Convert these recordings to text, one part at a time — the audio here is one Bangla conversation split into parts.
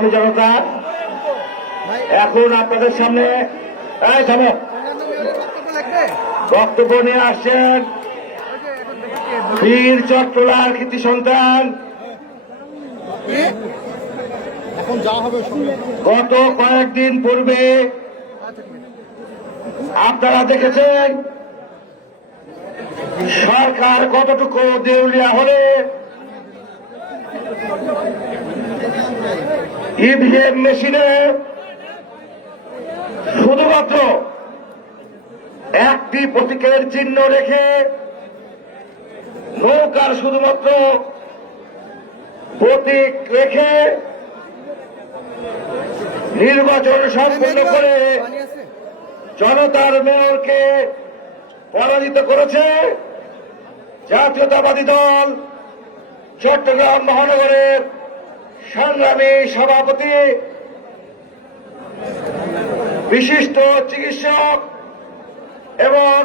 সংগ্রামী জনতা, এখন আপনাদের সামনে বক্তব্য নিয়ে আসছেন বীর চট্টলার কৃতি সন্তান। গত কয়েকদিন পূর্বে আপনারা দেখেছেন সরকার কতটুকু দেউলিয়া হলে ইভিএম মেশিনে শুধুমাত্র একটি প্রতীকের চিহ্ন রেখে নৌকার শুধুমাত্র প্রতীক রেখে নির্বাচন সম্পন্ন করে জনতার মেয়রকে পরাজিত করেছে জাতীয়তাবাদী দল চট্টগ্রাম মহানগরের সংগ্রামী সভাপতি বিশিষ্ট চিকিৎসক এবং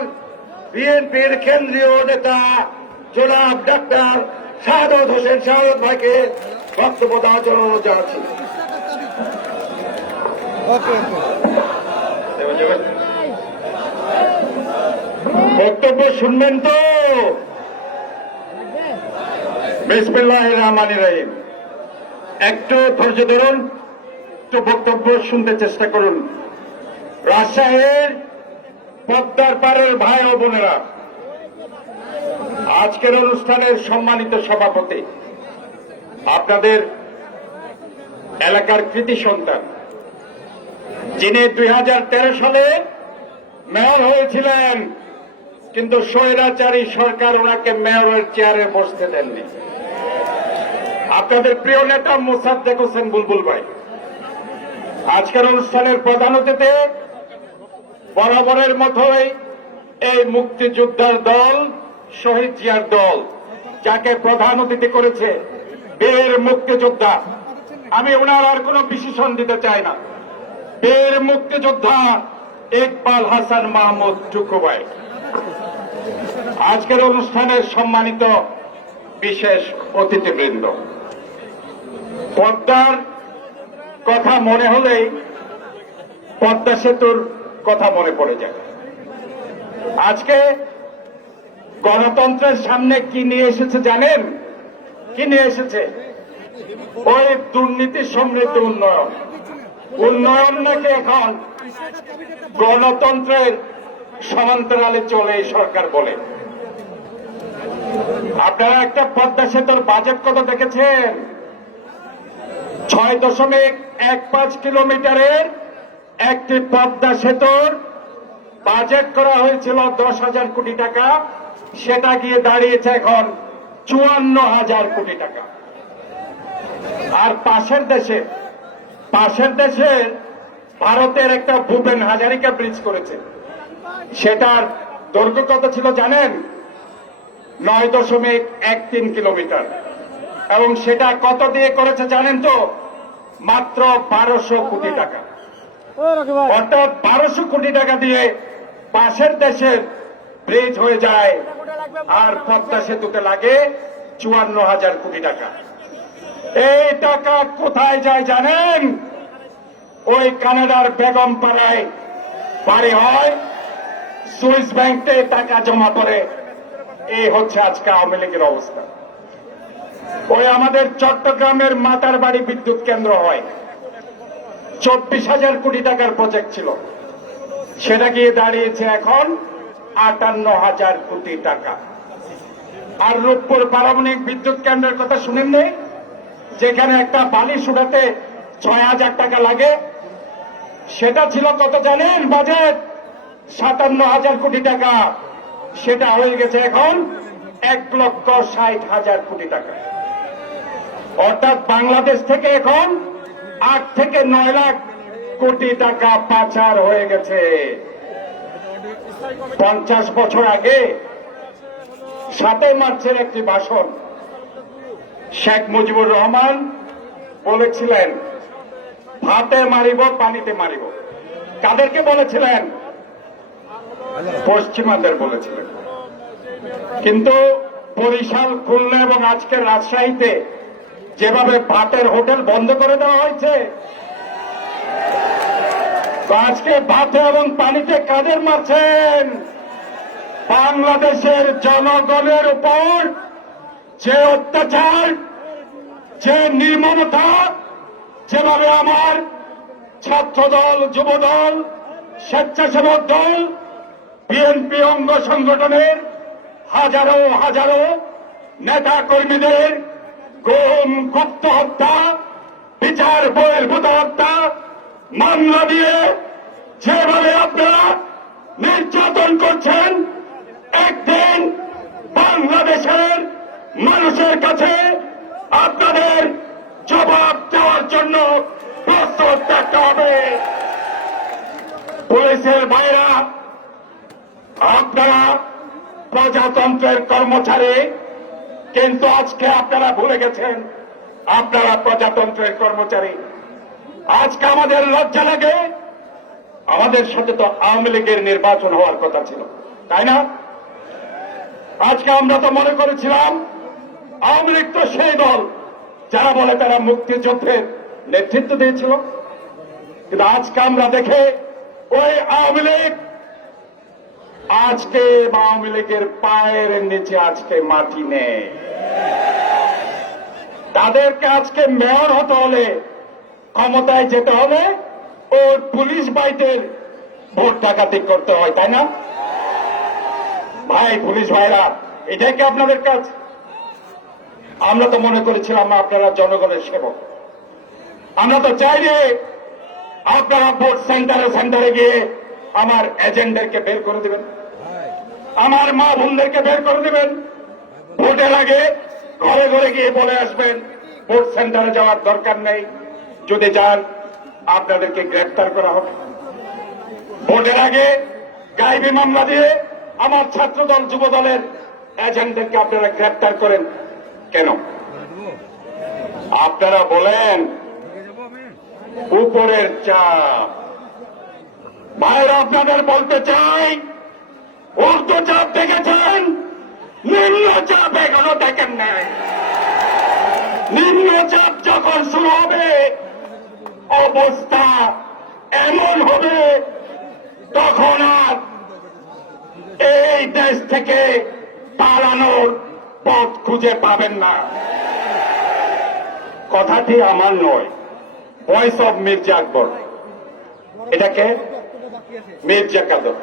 বিএনপির কেন্দ্রীয় নেতা জনাব ডাক্তার শাহাদত হোসেন শাহাদত ভাইকে বক্তব্য দেওয়ার জন্য অনুরোধ জানাচ্ছি। বক্তব্য শুনবেন তো? বিসমিল্লাহির রহমানির রহিম। একটু ধৈর্য ধরুন, একটু বক্তব্য শুনতে চেষ্টা করুন। রাজশাহীর পদ্মার পাড়ের ভাই ও বোনেরা, আজকের অনুষ্ঠানের সম্মানিত সভাপতি, আপনাদের এলাকার কৃতি সন্তান, যিনি 2013 সালে মেয়র হয়েছিলেন, কিন্তু স্বৈরাচারী সরকার ওনাকে মেয়রের চেয়ারে বসতে দেননি। আপনাদের প্রিয় নেতা মোসাদ্দেক হোসেন বুলবুল ভাই আজকের অনুষ্ঠানের প্রধান অতিথি, বরাবরের মতোই এই মুক্তিযোদ্ধার দল শহীদ জিয়ার দল, যাকে প্রধান অতিথি করেছে বীর মুক্তিযোদ্ধা। আমি ওনার আর কোন বিশেষণ দিতে চাই না। বীর মুক্তিযোদ্ধা ইকবাল হাসান মাহমুদ টুকু ভাই। আজকের অনুষ্ঠানের সম্মানিত বিশেষ অতিথিবৃন্দ, পদ্মার কথা মনে হলেই পদ্মা সেতুর কথা মনে পড়ে যায়। আজকে গণতন্ত্রের সামনে কি নিয়ে এসেছে জানেন? কি নিয়ে এসেছে? ওই দুর্নীতি সমৃদ্ধ উন্নয়ন। উন্নয়ন নাকি এখন গণতন্ত্রের সমান্তরালে চলে এই সরকার বলে। আপনারা একটা পদ্মা সেতুর বাজেট কত দেখেছেন? 6.15 কিলোমিটারের একটি পদ্মা সেতুর বাজেট করা হয়েছিল 10,000 কোটি টাকা, সেটা গিয়ে দাঁড়িয়েছে এখন 54,000 কোটি টাকা। আর পাশের দেশে ভারতের একটা ভূপেন হাজারিকা ব্রিজ করেছে, সেটার দৈর্ঘ্য কত ছিল জানেন? 9.13 কিলোমিটার। এবং সেটা কত দিয়ে করেছে জানেন তো? মাত্র 1200 কোটি টাকা। অর্থাৎ 1200 কোটি টাকা দিয়ে পাশের দেশের ব্রিজ হয়ে যায়, আর পদ্মা সেতুতে লাগে 54,000 কোটি টাকা। এই টাকা কোথায় যায় জানেন? ওই কানাডার বেগম পাড়ায় বাড়ি হয়, সুইস ব্যাংকে টাকা জমা করে। এই হচ্ছে আজকে আওয়ামী লীগের অবস্থা। ওই আমাদের চট্টগ্রামের মাতার বাড়ি বিদ্যুৎ কেন্দ্র হয়, 24,000 কোটি টাকার প্রজেক্ট ছিল, সেটা গিয়ে দাঁড়িয়েছে এখন 58,000 কোটি টাকা। আর রূপপুর পারমাণবিক বিদ্যুৎ কেন্দ্রের কথা শুনেন নেই? যেখানে একটা বালি শুকাতে 6,000 টাকা লাগে, সেটা ছিল কত জানেন? বাজেট 57,000 কোটি টাকা, সেটা হয়ে গেছে এখন 1,60,000 কোটি টাকা। অর্থাৎ বাংলাদেশ থেকে এখন 8 থেকে 9 লাখ কোটি টাকা পাচার হয়ে গেছে। 50 বছর আগে 7 মার্চের একটি ভাষণ শেখ মুজিবুর রহমান বলেছিলেন, ভাতে মারিব পানিতে মারিব। কাদেরকে বলেছিলেন? পশ্চিমাদের বলেছিলেন। কিন্তু বরিশাল, খুলনা এবং আজকের রাজশাহীতে যেভাবে ভাতের হোটেল বন্ধ করে দেওয়া হয়েছে, তো আজকে ভাতে এবং পানিতে কাদের মারছেন? বাংলাদেশের জনগণের উপর যে অত্যাচার, যে নির্মমতা, যেভাবে আমার ছাত্রদল, যুবদল, স্বেচ্ছাসেবক দল, বিএনপি অঙ্গ সংগঠনের হাজারো হাজারো নেতা কর্মীদের গুম, গুপ্ত হত্যা, বিচার বহির্ভূত হত্যা মামলা দিয়ে যেভাবে আপনারা নির্যাতন করছেন, একদিন বাংলাদেশের মানুষের কাছে আপনাদের জবাব দেওয়ার জন্য প্রস্তুত থাকতে হবে। পুলিশের ভাইরা, আপনারা প্রজাতন্ত্রের কর্মচারী, কিন্তু আজকে আপনারা ভুলে গেছেন আপনারা প্রজাতন্ত্রের কর্মচারী। আজকে আমাদের লজ্জা লাগে, আমাদের সাথে তো আওয়ামী লীগের নির্বাচন হওয়ার কথা ছিল, তাই না? আজকে আমরা তো মনে করেছিলাম আওয়ামী লীগ তো সেই দল যারা বলে তারা মুক্তিযুদ্ধের নেতৃত্ব দিয়েছিল, কিন্তু আজকে আমরা দেখে ওই আওয়ামী লীগ আজকে আওয়ামী লীগের পায়ের নিচে আজকে মাটি নেই। তাদেরকে আজকে মেয়র হতে হলে, ক্ষমতায় যেতে হলে ওর পুলিশ বাহিনীর ভোট ডাকাতি করতে হয়, তাই না? ভাই, পুলিশ ভাইরা, এটাই কি আপনাদের কাজ? আমরা তো মনে করেছিলাম আপনারা জনগণের সেবক। আমরা তো চাই যে আপনারা ভোট সেন্টারে সেন্টারে গিয়ে আমার এজেন্টদেরকে বের করে দেবেন, আমার মা বোনদেরকে বের করে দেবেন। ভোটের আগে ঘরে ঘরে গিয়ে বলে আসবেন ভোট সেন্টারে যাওয়ার দরকার নেই, যদি যান আপনাদেরকে গ্রেফতার করা হবে। ভোটের আগে গায়েবী মামলা দিয়ে আমার ছাত্রদল, যুবদলের এজেন্টদেরকে আপনারা গ্রেফতার করেন কেন? আপনারা বলেন উপরের চাপ। ভাইরা, আপনাদের বলতে চাই, ঊর্ধ্ব চাপ দেখেছেন, নিম্ন চাপ এখনো দেখেন নাই। নিম্ন চাপ যখন শুরু হবে, অবস্থা এমন হবে তখন আর এই দেশ থেকে পালানোর পথ খুঁজে পাবেন না। কথাটি আমার নয়, ভয়েস অব মির্জা আকবর। এটাকে মির্জা কাদের।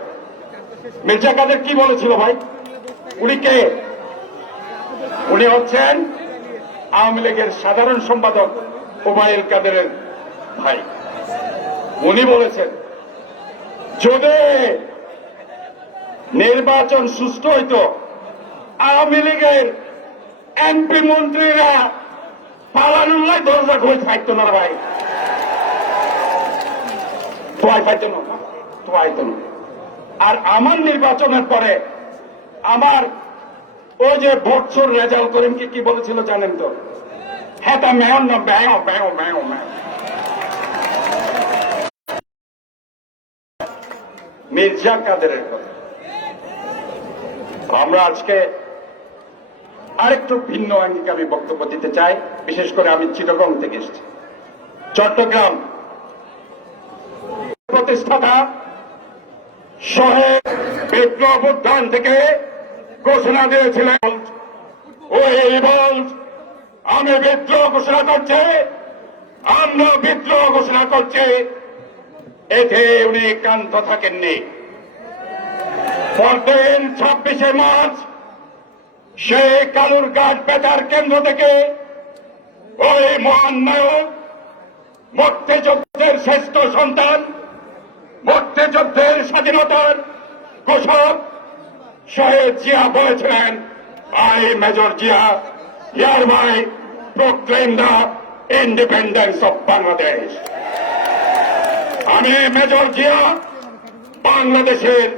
মির্জা কাদের কি বলেছিল ভাই? উনি কে? উনি হচ্ছেন আওয়ামী লীগের সাধারণ সম্পাদক ওবায়দুল কাদেরের ভাই। উনি বলেছেন যদি নির্বাচন সুষ্ঠু হইত, আওয়ামী লীগের এমপি মন্ত্রীরা পালানোর লাই দরজা খুলে থাকত না ভাই, তোয়াই পাইত না, তোয়াইত না। আর আমার নির্বাচনের পরে আমার ওই যে ভোটসোর রেজাল্ট করিম কি বলেছিল জানেন তো? হ্যাঁ, তা মেয়র না, ব্যাও ব্যাও ব্যাও ব্যাও। মির্জা কাদেরের কথা। আমরা আজকে আরেকটু ভিন্ন আঙ্গিকে আমি বক্তব্য দিতে চাই। বিশেষ করে আমি চিটাগং থেকে এসেছি। চট্টগ্রাম প্রতিষ্ঠাতা শহীদ বিপ্লব উদ্যান থেকে ঘোষণা দিয়েছিলেন, ওই রিভল্ট, আমি বিদ্রোহ ঘোষণা করছি, আমরা বিদ্রোহ ঘোষণা করছি। এতে উনি ক্ষান্ত থাকেননি। পরদিন 26শে মার্চ সেই কালুরঘাট বেতার কেন্দ্র থেকে ওই মহান নায়ক, মুক্তিযুদ্ধের শ্রেষ্ঠ সন্তান, মুক্তিযুদ্ধের স্বাধীনতার ঘোষক শহীদ জিয়া বলেছিলেন, I major Zia hereby proclaim the independence of Bangladesh. আমি মেজর জিয়া বাংলাদেশের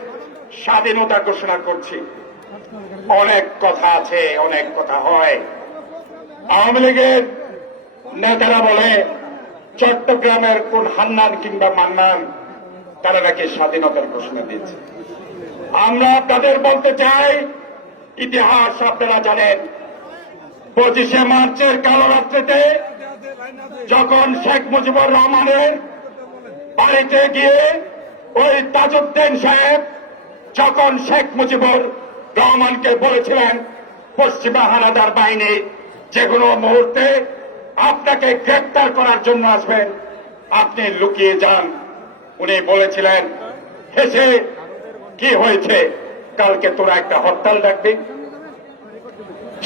স্বাধীনতা ঘোষণা করছি। অনেক কথা আছে, অনেক কথা হয়। আওয়ামী লীগের নেতারা বলে চট্টগ্রামের কোন হান্নান কিংবা মান্নান তারা নাকি স্বাধীনতার ঘোষণা দিয়েছে। আমরা আপনাদের বলতে চাই, ইতিহাস আপনারা জানেন, 25শে মার্চের কালো রাত্রিতে যখন শেখ মুজিবুর রহমানের বাড়িতে গিয়ে ওই তাজউদ্দিন সাহেব যখন শেখ মুজিবুর রহমানকে বলেছিলেন পশ্চিমা হানাদার বাহিনী যে কোনো মুহূর্তে আপনাকে গ্রেপ্তার করার জন্য আসবেন, আপনি লুকিয়ে যান। উনি বলেছিলেন হেসে, কি হয়েছে, কালকে তোরা একটা হরতাল ডাকবি।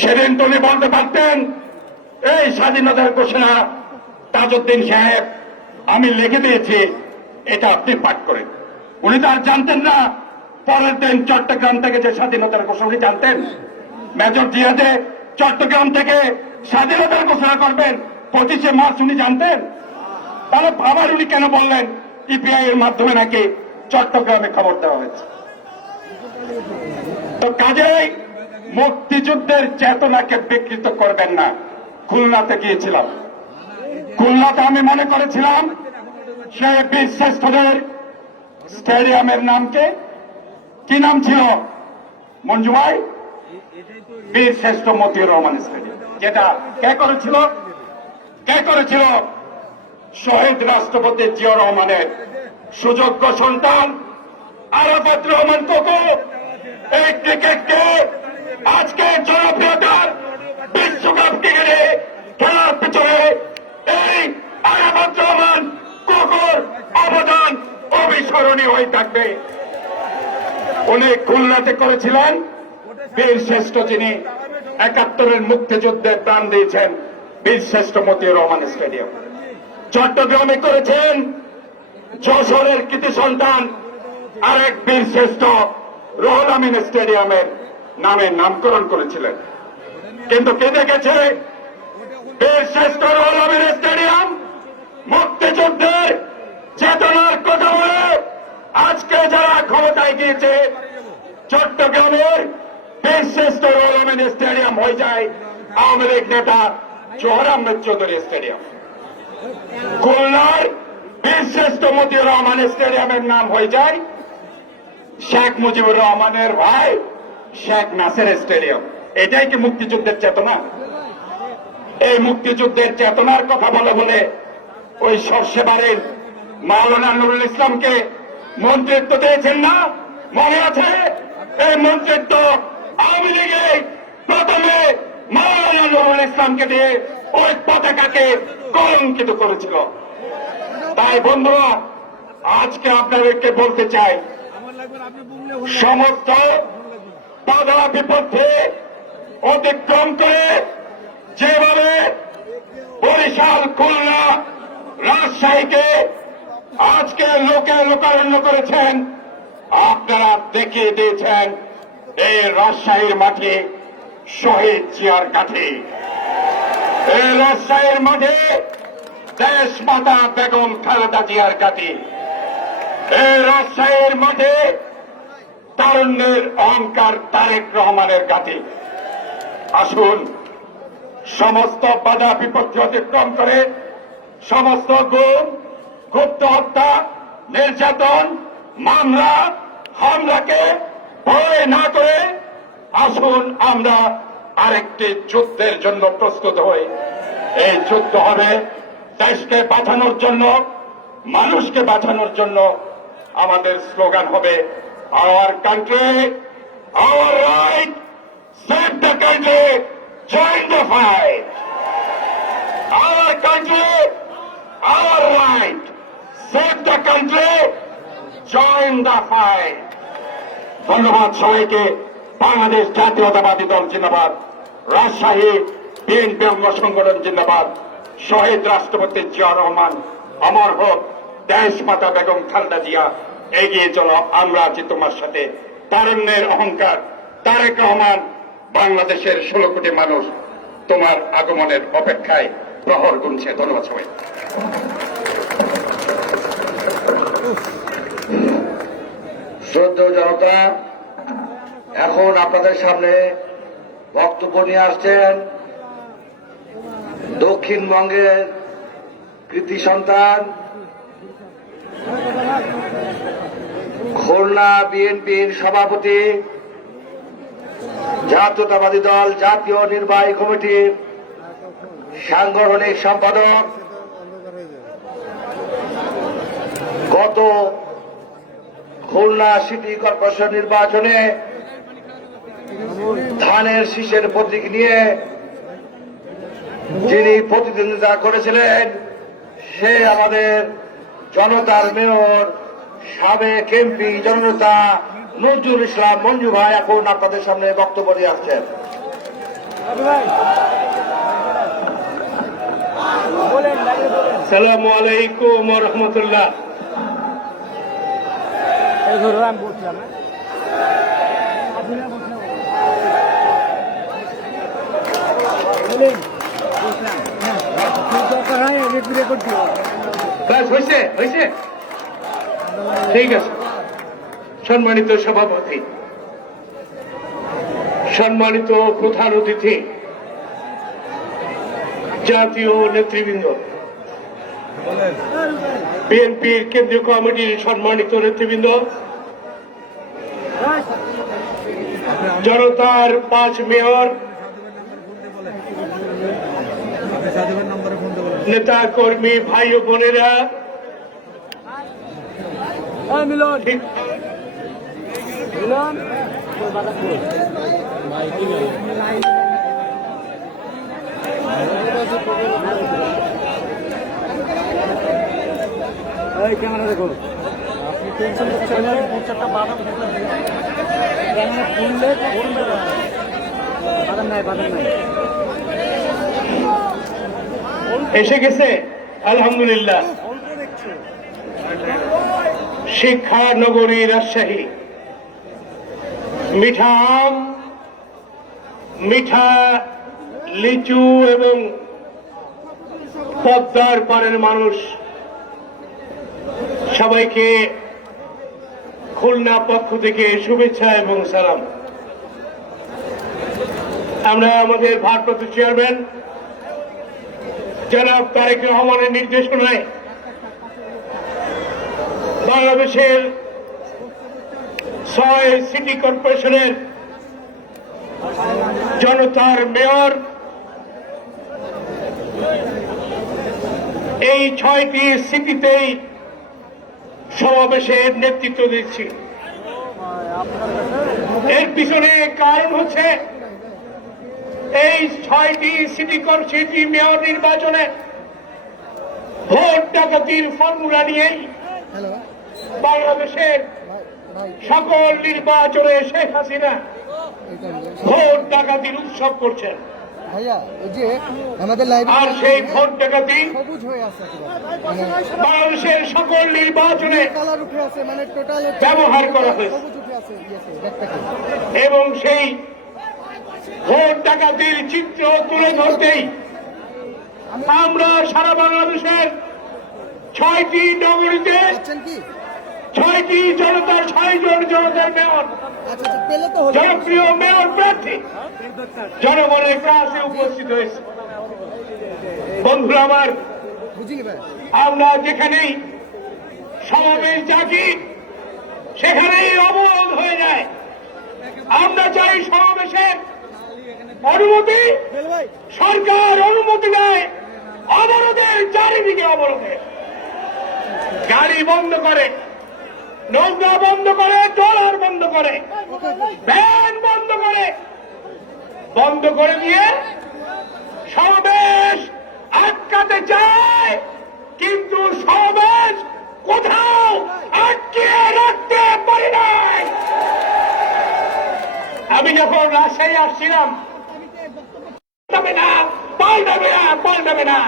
সেদিন তুমি বলতে পারতেন এই স্বাধীনতার ঘোষণা তাজউদ্দিন সাহেব আমি লিখে দিয়েছি, এটা আপনি পাঠ করেন। উনি তো আর জানতেন না পরের দিন চট্টগ্রাম থেকে যে স্বাধীনতার ঘোষণা, উনি জানতেন মেজর জিয়া যে চট্টগ্রাম থেকে স্বাধীনতার ঘোষণা করবেন 25শে মার্চ, উনি জানতেন? তাহলে আবার উনি কেন বললেন ইপিআই এর মাধ্যমে নাকি চট্টগ্রামে খবর দেওয়া হয়েছে? তো কাজেই মুক্তিযুদ্ধের চেতনাকে বিকৃত করবেন না। খুলনাতে গিয়েছিলাম, খুলনাতে আমি মনে করেছিলাম সে বীর শ্রেষ্ঠদের স্টেডিয়ামের নামকে কি নাম ছিল মঞ্জু ভাই? বীর শ্রেষ্ঠ মতিউর রহমান স্টেডিয়াম। যেটা কে করেছিল? শহীদ রাষ্ট্রপতি জিয়াউর রহমানের সুযোগ্য সন্তান আরাফাত রহমান কোকো। এই ক্রিকেটকে আজকে জনপ্রিয়তার বিশ্বকাপ ক্রিকেটে খেলার পিছনে এই আরাফাত রহমান কোকোর অবদান অবিস্মরণীয় হয়ে থাকবে। উনি খুলনাতে করেছিলেন বীর শ্রেষ্ঠ, যিনি 71-এর মুক্তিযুদ্ধে প্রাণ দিয়েছেন, বীর শ্রেষ্ঠ মতিউর রহমান স্টেডিয়াম। চট্টগ্রামে করেছেন যশোরের কৃতি সন্তান আরেক বীর শ্রেষ্ঠ রুহুল আমিন স্টেডিয়ামের নামে নামকরণ করেছিলেন। কিন্তু কে দেখেছে বীর শ্রেষ্ঠ রুহুল আমিন স্টেডিয়াম মুক্তিযুদ্ধের চেতনার কথা বলে আজকে যারা ক্ষমতায় গিয়েছে চট্টগ্রামের বীর শ্রেষ্ঠ রুহুল আমিন স্টেডিয়াম হয়ে যায় আওয়ামী লীগ নেতা জোহর আহমেদ চৌধুরী স্টেডিয়াম। খুলনার বীর শ্রেষ্ঠ মতিউর রহমান স্টেডিয়ামের নাম হয়ে যায় শেখ মুজিবুর রহমানের ভাই শেখ নাসের স্টেডিয়াম। এটাই কি মুক্তিযুদ্ধের চেতনা? এই মুক্তিযুদ্ধের চেতনার কথা বলে বলে ওই সর্ষেবাড়ির মাওলানা নুরুল ইসলামকে মন্ত্রিত্ব দিয়েছেন না? মনে আছে? এই মন্ত্রিত্ব আওয়ামী লীগে প্রথমে মাওলানা নুরুল ইসলামকে দিয়ে ওই পতাকাকে কলঙ্কিত করেছিল। তাই বন্ধুরা, আজকে আপনাদেরকে বলতে চাই, সমস্ত বাধা বিপত্তি অতিক্রম করে যেভাবে বরিশাল, খুলনা, রাজশাহীকে আজকে লোকে লোকারণ্য করেছেন, আপনারা দেখিয়ে দিয়েছেন এই রাজশাহীর মাঠে শহীদ জিয়ার কাঠে, এই রাজশাহীর মাঠে দেশ মাতা বেগম খালেদা জিয়ার কাঠে, এই রাজশাহীর মাঠে তারুণ্যের অহংকার তারেক রহমানের কাঠে। আসুন সমস্ত বাধা বিপত্তি অতিক্রম করে সমস্ত গুম, গুপ্ত হত্যা, নির্যাতন, মামলা, হামলাকে ভয় না করে আসুন আমরা আরেকটি যুদ্ধের জন্য প্রস্তুত হই। এই যুদ্ধ হবে দেশকে বাঁচানোর জন্য, মানুষকে বাঁচানোর জন্য। আমাদের স্লোগান হবে our country, hour right, save the country, join the fight. Our country, hour right, save the country, join the fight. ধন্যবাদ সবাইকে। বাংলাদেশ জাতীয়তাবাদী দল জিন্দাবাদ, রাজশাহী বিএনপি অঙ্গ সংগঠন জিন্দাবাদ। শহীদ রাষ্ট্রপতি জিয়াউর রহমান অমর হোক, দেশ মাতা বেগম খালেদা জিয়া এগিয়ে চলো, আমরা আছি তোমার সাথে। তারুণ্যের অহংকার তারেক রহমান, বাংলাদেশের 16 কোটি মানুষ তোমার আগমনের অপেক্ষায় প্রহর গুনছে। ধন্যবাদ সবাই। শ্রদ্ধেয় জনতা, এখন আপনাদের সামনে বক্তব্য নিয়ে আসছেন দক্ষিণবঙ্গের কৃতি সন্তান, খুলনা বিএনপির সভাপতি জাতীয়তাবাদী দল জাতীয় নির্বাহী কমিটির সাংগঠনিক সম্পাদক, গত খুলনা সিটি কর্পোরেশন নির্বাচনে ধানের শীষের প্রতীক নিয়ে যিনি প্রতিদ্বন্দ্বিতা করেছিলেন, সে আমাদের জনতার মেয়র সাবেক এমপি জননেতা নজরুল ইসলাম মঞ্জু ভাই এখন আপনাদের সামনে বক্তব্য দিয়ে আসছেন। আসসালামু আলাইকুম ওয়া রাহমাতুল্লাহ। হয়েছে হয়েছে, ঠিক আছে। সম্মানিত সভাপতি, সম্মানিত প্রধান অতিথি, জাতীয় নেতৃবৃন্দ, বিএনপির কেন্দ্রীয় কমিটির সম্মানিত নেতৃবৃন্দ, জনতার 5 মেয়র, নেতা কর্মী ভাই ও বোনেরা, ক্যামেরা দেখো, আপনি টেনশন করছেন না, 2-4টা বাদাম ক্যামেরা খুললে বাদাম নাই, বাদাম নাই এসে গেছে আলহামদুলিল্লাহ। শিক্ষা নগরী রাজশাহী, মিঠা আম, মিঠা লিচু এবং পদ্মার পাড়ের মানুষ, সবাইকে খুলনা পক্ষ থেকে শুভেচ্ছা এবং সালাম। আমরা আমাদের ভারপ্রাপ্ত চেয়ারম্যান জনাব তারেক রহমানের নির্দেশনায় বাংলাদেশের 6 সিটি কর্পোরেশনের জনতার মেয়র এই 6টি সিটিতেই সমাবেশের নেতৃত্ব দিচ্ছি। এর পিছনে কারণ হচ্ছে এই 6টি সিটি মেয়র নির্বাচনে ভোট ডাকাতির ফর্মুলা নিয়েই বাংলাদেশের সকল নির্বাচনে শেখ হাসিনা ভোট ডাকাতির উৎসব করছেন। আর সেই ভোট ডাকাতি বাংলাদেশের সকল নির্বাচনে ব্যবহার করা হয়েছে এবং সেই ভোট ডাকাতির চিত্র তুলে ধরতেই আমরা সারা বাংলাদেশের 6টি নগরীতে 6টি জনতার 6 জন জনতার মেয়র, জনপ্রিয় মেয়র প্রার্থী জনগণের কাছে উপস্থিত হয়েছে। বন্ধুরা আমার, আমরা যেখানেই সমাবেশ ডাকি সেখানেই অবরোধ হয়ে যায়। আমরা চাই সমাবেশের অনুমতি, সরকার অনুমতি দেয় অবরোধের, চারিদিকে অবরোধে গাড়ি বন্ধ করে, নৌকা বন্ধ করে, ট্রলার বন্ধ করে, ভ্যান বন্ধ করে দিয়ে সমাবেশ আটকাতে চায়, কিন্তু সমাবেশ কোথাও আটকিয়ে রাখতে পারি নাই। আমি যখন রাজশাহী আসছিলাম, পাল্টাবে না,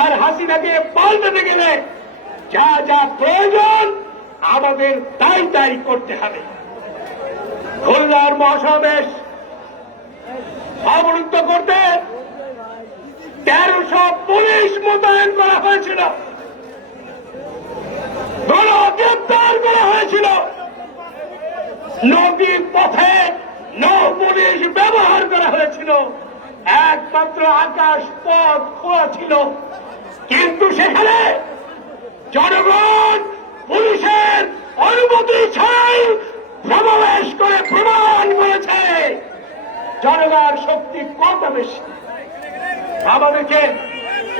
আর হাসিনাকে পাল্টাতে গেলে যা যা প্রয়োজন আমাদের তাই করতে হবে। খুলনার মহাসমাবেশ অবরুদ্ধ করতে 1300 পুলিশ মোতায়েন করা হয়েছিল, গ্রেপ্তার করা হয়েছিল। নদীর পথে নৌ পুলিশ ব্যবহার করা হয়েছিল, একমাত্র আকাশ পথ খোলা ছিল, কিন্তু সেখানে জনগণ পুলিশের অনুমতি ছাড়াই সমাবেশ করে প্রমাণ করেছে জনগণের শক্তি কত বেশি। আমাদেরকে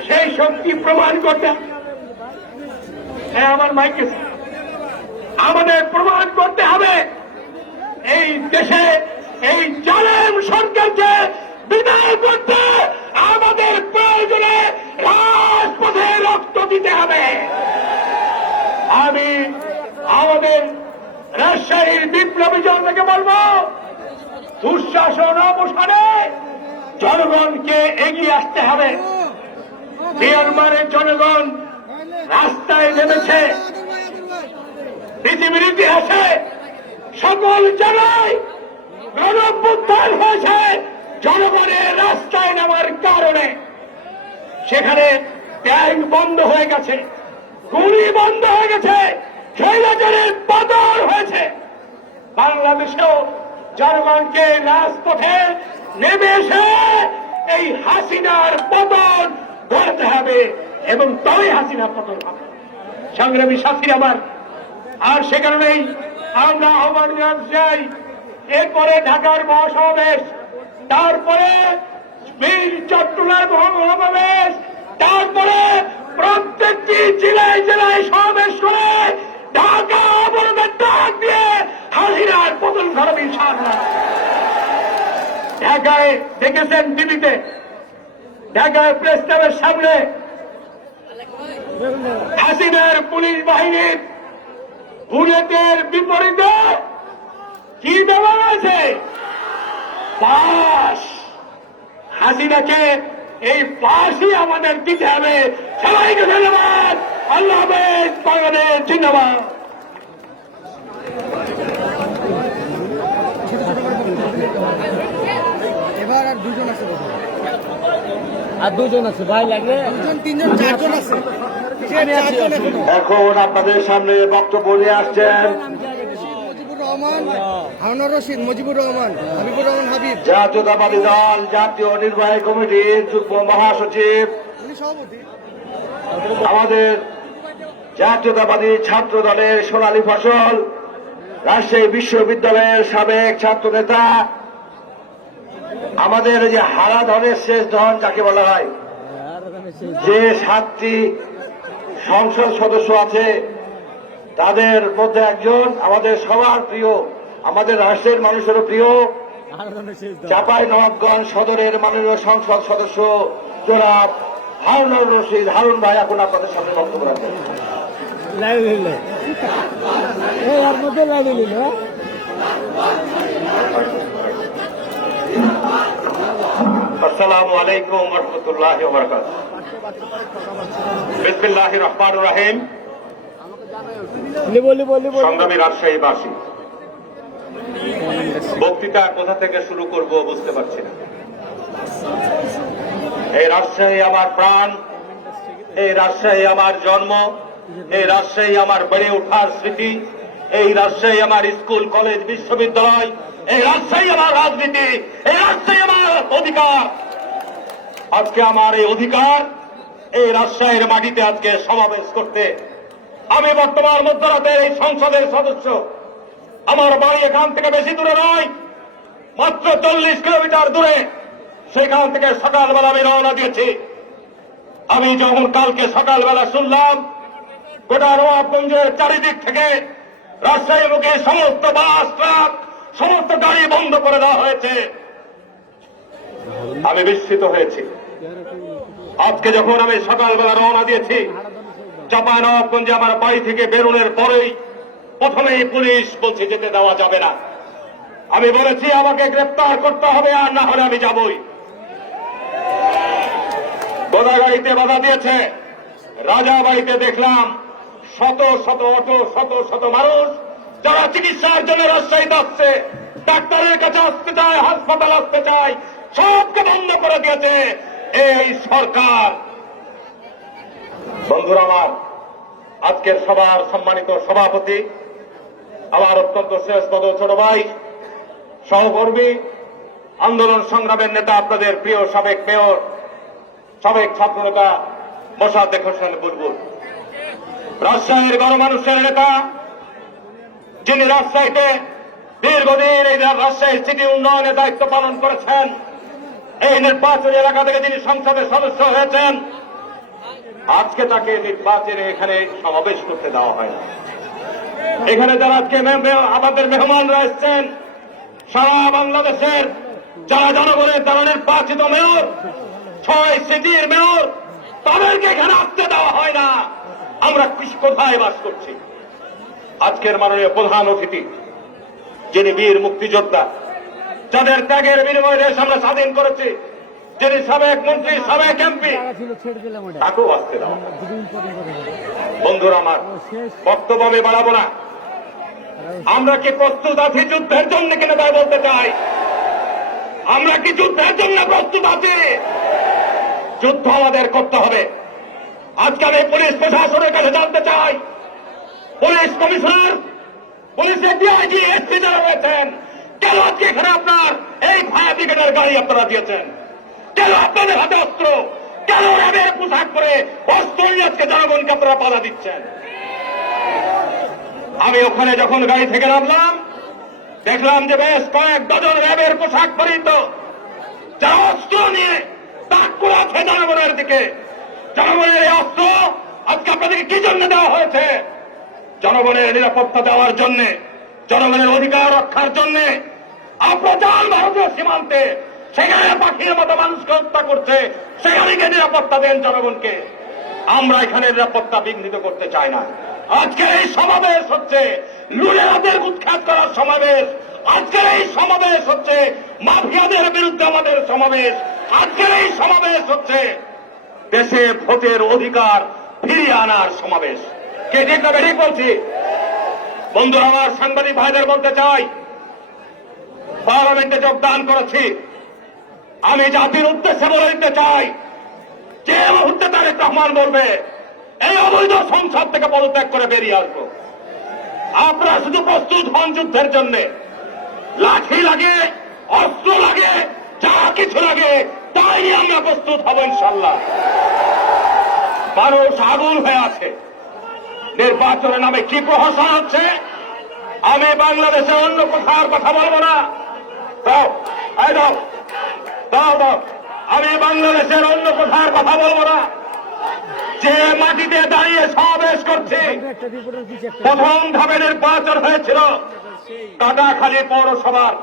সেই শক্তি প্রমাণ করতে আমার মাইকে আমাদের প্রমাণ করতে হবে এই দেশে এই জালেম সরকারকে বিদায় করতে আমাদের প্রয়োজনে রাজপথে রক্ত দিতে হবে। আমি আমাদের রাজশাহীর বিপ্লবী জনতাকে বলবো, দুঃশাসন অবসানে জনগণকে এগিয়ে আসতে হবে। মিয়ানমারের জনগণ রাস্তায় নেমেছে। পৃথিবীর ইতিহাসে সকল জায়গায় গণঅভ্যুত্থান হয়েছে জনগণের রাস্তায় নামার কারণে। সেখানে ব্যাংক বন্ধ হয়ে গেছে, গুলি বন্ধ হয়ে গেছে, স্বৈরাচারের পতন হয়েছে। বাংলাদেশেও জনগণকে রাজপথে নেমে এসে এই হাসিনার পতন ধরতে হবে এবং তবেই হাসিনার পতন হবে। সংগ্রামী সাথী আমার, আর সে কারণেই আমরা আহ্বান জানাতে চাই, এরপরে ঢাকার মহাসমাবেশ, তারপরে বীর চট্টগ্রাম মহাসমাবেশ, তারপরে প্রত্যেকটি জেলায় জেলায় সমাবেশ করে ঢাকা অবরোধের ডাক দিয়ে হাসিনার পতন ঘটাবে ইনশাআল্লাহ। ঢাকায় দেখেছেন টিভিতে, ঢাকায় প্রেস ক্লাবের সামনে হাসিনার পুলিশ বাহিনীর বুলেটের বিপরীতে কি দেওয়া হয়েছে? পাশ। হাসিনাকে এই পাশই আমাদের দিতে হবে। সবাইকে ধন্যবাদ। আল্লাহ হাফেজ। বাংলাদেশ জিন্দাবাদ। এবার আর দুজন আছে, আর দুজন আছে ভাই, লাগলে দুজন তিনজন চারজন আছে। এখন আপনাদের সামনে বক্তব্য নিয়ে আসছেন মুজিবুর রহমান, হারুনুর রশিদ, মুজিবুর রহমান, হাবিবুর রহমান হাবিব, জাতীয়তাবাদী দল জাতীয় নির্বাহী কমিটির যুগ্ম মহাসচিব, উনি সভাপতি, আমাদের জাতীয়তাবাদী ছাত্র দলের সোনালী ফসল, রাজশাহী বিশ্ববিদ্যালয়ের সাবেক ছাত্র নেতা, আমাদের যে হারা ধনের শেষ ধন যাকে বলা হয়, যে 7টি সংসদ সদস্য আছে তাদের মধ্যে একজন আমাদের সবার প্রিয়, আমাদের রাষ্ট্রের মানুষেরও প্রিয়, চাঁপাইনবাবগঞ্জ সদরের মাননীয় সংসদ সদস্য জনাব হারুনুর রশিদ। হারুন ভাই এখন আপনাদের সামনে বক্তব্য রাখবেন। আসসালামু আলাইকুম ওয়া রাহমাতুল্লাহি ওয়া বারাকাতুহু। বিসমিল্লাহির রহমানির রহিম। সংগ্রামী রাজশাহীবাসী, বক্তৃতা কোথা থেকে শুরু করব বুঝতে পারছি না। এই রাজশাহী আমার প্রাণ, এই রাজশাহী আমার জন্ম, এই রাজশাহী আমার বেড়ে ওঠার স্মৃতি, এই রাজশাহী আমার স্কুল কলেজ বিশ্ববিদ্যালয়, এই রাজশাহী আমার রাজনীতি, এই রাজশাহী আমার অধিকার। আজকে আমার এই অধিকার এই রাজশাহীর মাটিতে আজকে সমাবেশ করতে। আমি বর্তমান মধ্যরাতের এই সংসদের সদস্য। আমার বাড়ি এখান থেকে বেশি দূরে নয়, মাত্র 40 কিলোমিটার দূরে। সেখান থেকে সকালবেলা আমি রওনা দিয়েছি। আমি যখন কালকে সকালবেলা শুনলাম গোটা নবাবগঞ্জের চারিদিক থেকে রাজশাহীমুখী সমস্ত বাস, ট্রাক, সমস্ত গাড়ি বন্ধ করে দেওয়া হয়েছে, আমি বিস্মিত হয়েছি। আজকে যখন আমি সকালবেলা রওনা দিয়েছি, চাঁপাইনবাবগঞ্জে আমার বাড়ি থেকে বেরোনোর পরেই প্রথমেই পুলিশ বলছে যেতে দেওয়া যাবে না। আমি বলেছি আমাকে গ্রেপ্তার করতে হবে, আর না হলে আমি যাবই। গোদাগাড়িতে বাধা দিয়েছে। রাজাবাড়িতে দেখলাম শত শত অটো, শত শত মানুষ যারা চিকিৎসার জন্য রাজশাহীতে আসছে, ডাক্তারের কাছে আসতে চায়, হাসপাতাল আসতে চায়, সবকে বন্ধ করে দিয়েছে এই সরকার। বন্ধুরা আমার, আজকের সবার সম্মানিত সভাপতি, আমার অত্যন্ত শ্রেষ্ঠতম ছোট ভাই, সহকর্মী, আন্দোলন সংগ্রামের নেতা, আপনাদের প্রিয় সাবেক মেয়র, সাবেক ছাত্রনেতা মোসাদ্দেক হোসেন বুলবুল, রাজশাহীর গণমানুষের নেতা, যিনি রাজশাহীতে দীর্ঘদিন এই রাজশাহী সিটি উন্নয়নের দায়িত্ব পালন করেছেন, এই নির্বাচনী এলাকা থেকে যিনি সংসদের সদস্য হয়েছেন, আজকে তাকে নির্বাচনে এখানে সমাবেশ করতে দেওয়া হয় না। এখানে যারা আজকে আমাদের মেহমানরা এসছেন, সারা বাংলাদেশের যারা জনগণের দ্বারা নির্বাচিত মেয়র, 6 সিটির মেয়র, তাদেরকে এখানে আসতে দেওয়া হয় না। আমরা কোথায় বাস করছি? আজকের মাননীয় প্রধান অতিথি, যিনি বীর মুক্তিযোদ্ধা, যাদের ত্যাগের বিনিময়ে দেশ আমরা স্বাধীন করেছি, যিনি সাবেক মন্ত্রী, সাবেক এমপি, তাকেও আসতে দেওয়া হয়। বন্ধুরা আমার, বক্তব্য আমি বাড়াবো না। আমরা কি প্রস্তুত আছি যুদ্ধের জন্য কিনা তাই বলতে চাই। আমরা কি যুদ্ধের জন্য প্রস্তুত আছি? যুদ্ধ আমাদের করতে হবে। আজকে আমি পুলিশ প্রশাসনের কাছে জানতে চাই, পুলিশ কমিশনার, পুলিশের ডিআইজি, এসপি যারা রয়েছেন, কেন আজকে এখানে আপনার এই ফায়ার ব্রিগেডের গাড়ি আপনারা দিয়েছেন? কেন আপনাদের হাতে অস্ত্র? কেন র্যাবের পোশাক পরে অস্ত্র নিয়ে আজকে জনগণকে আপনারা বাধা দিচ্ছেন? আমি ওখানে যখন গাড়ি থেকে নামলাম, দেখলাম যে বেশ কয়েক ডজন র্যাবের পোশাক পরিহিত যারা অস্ত্র নিয়ে তাক করে আছে জনগণের দিকে। জনগণের এই অস্ত্র আজকে আপনাদেরকে কি জন্য দেওয়া হয়েছে? জনগণের নিরাপত্তা দেওয়ার জন্য, জনগণের অধিকার রক্ষার জন্য। আপনারা যান ভারতীয় সীমান্তে, সেখানে পাখির মতো মানুষকে হত্যা করছে, সেখানে গিয়ে নিরাপত্তা দেন জনগণকে। আমরা এখানে নিরাপত্তা বিঘ্নিত করতে চাই না। আজকের এই সমাবেশ হচ্ছে লুটেরাদের উৎখাত করার সমাবেশ। আজকের এই সমাবেশ হচ্ছে মাফিয়াদের বিরুদ্ধে আমাদের সমাবেশ। আজকের এই সমাবেশ হচ্ছে দেশে ভোটের অধিকার ফিরিয়ে আনার সমাবেশ। কে ঠিক না ঠিক বলছি? বন্ধুরা আমার, সাংবাদিক ভাইদের বলতে চাই, পার্লামেন্টে যোগদান করেছি। আমি জাতির উদ্দেশ্যে বলে দিতে চাই, যে মুহূর্তে তারেক রহমান বলবে এই অবৈধ সংসদ থেকে পদত্যাগ করে বেরিয়ে আসবো, আপনারা শুধু প্রস্তুত হন যুদ্ধের জন্য। লাঠি লাগে, অস্ত্র লাগে, যা কিছু লাগে তাই নিয়ে আমরা প্রস্তুত হব ইনশাল্লাহ। মানুষ আগুন হয়ে আছে। নির্বাচনের নামে কি প্রহসন হচ্ছে? আমি বাংলাদেশের অন্য কোথার কথা বলবো না। দাও, দাও, দাও, দাও। আমি বাংলাদেশের অন্য কোথার কথা বলবো না। যে মাটিতে দাঁড়িয়ে সমাবেশ করছে, প্রথম ধাপে নির্বাচন হয়েছিল কাটাখালী পৌরসভার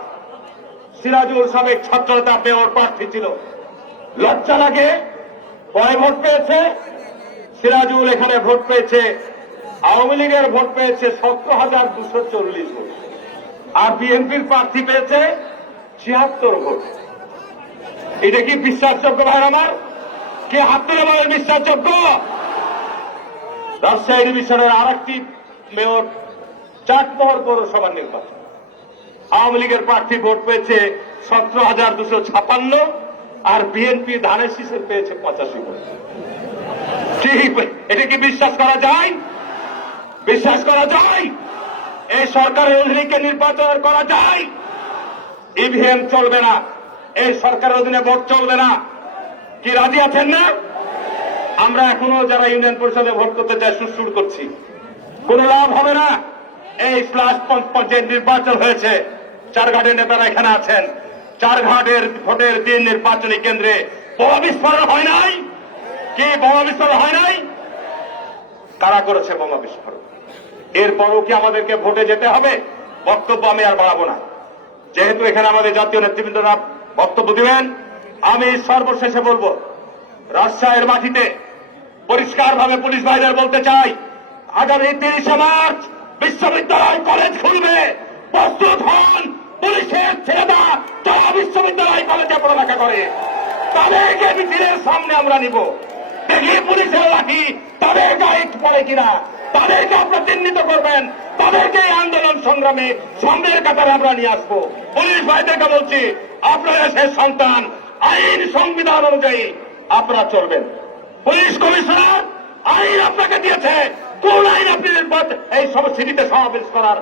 সিরাজুল সাবেক ছাত্রনেতা মেয়র প্রার্থী ছিল। লজ্জা লাগে? কয় ভোট পেয়েছে সিরাজুল? এখানে ভোট পেয়েছে, আওয়ামী লীগের ভোট পেয়েছে 17,240 ভোট, আর বিএনপির প্রার্থী পেয়েছে 76 ভোট। এটা কি বিশ্বাসযোগ্য ভাই আমার? কে হাত তুলে বলেন বিশ্বাসযোগ্য? রাজশাহী ডিভিশনের আর একটি মেয়র চাটমোহর পৌরসভার নির্বাচন, আওয়ামী লীগের প্রার্থী ভোট পেয়েছে 17,256, আর বিএনপি ধানের শীষের পেয়েছে 85 ভোট। এটা কি বিশ্বাস করা যায়? বিশ্বাস করা যায়? এই সরকারের অধীনে নির্বাচন করা যায়? ইভিএম চলবে না, এই সরকারের অধীনে ভোট চলবে না। কি রাজি আছেন না? আমরা এখনো যারা ইউনিয়ন পরিষদে ভোট করতে চাই সুরসুর করছি, কোন লাভ হবে না। এই যে নির্বাচন হয়েছে, চারঘাটের নেতারা এখানে আছেন, চারঘাটের ভোটের দিন নির্বাচনী কেন্দ্রে বোমা বিস্ফোরণ হয় নাই? কি বোমা বিস্ফোরণ হয় নাই? কারা করেছে বোমা বিস্ফোরণ? এরপরও কি আমাদেরকে ভোটে যেতে হবে? বক্তব্য আমি আর বাড়াবো না, যেহেতু এখানে আমাদের জাতীয় নেতৃবৃন্দরা বক্তব্য দিবেন। আমি সর্বশেষে বলবো, রাজশাহীর মাটিতে পরিষ্কারভাবে পুলিশ ভাইদের বলতে চাই, আগামী 30 মার্চ বিশ্ববিদ্যালয় কলেজ খুলবে, প্রস্তুত হন। পুলিশের ছেলেরা যারা বিশ্ববিদ্যালয় কলেজে পড়ালেখা করে, তাদেরকে মিছিলের সামনে আমরা নিব। দেখি পুলিশের লাঠি তাদের গায়ে পড়ে কিনা, তাদেরকে আপনারা চিহ্নিত করবেন, তাদেরকে এই আন্দোলন সংগ্রামে সামনের কাতারে আমরা নিয়ে আসবো। পুলিশ ভাইদেরকে বলছি, আপনারা দেশের সন্তান, আইন সংবিধান অনুযায়ী আপনারা চলবেন। পুলিশ কমিশনার আইন আপনাকে দিয়েছে, কোন আইন আপনি এই সব সিটিতে সমাবেশ করার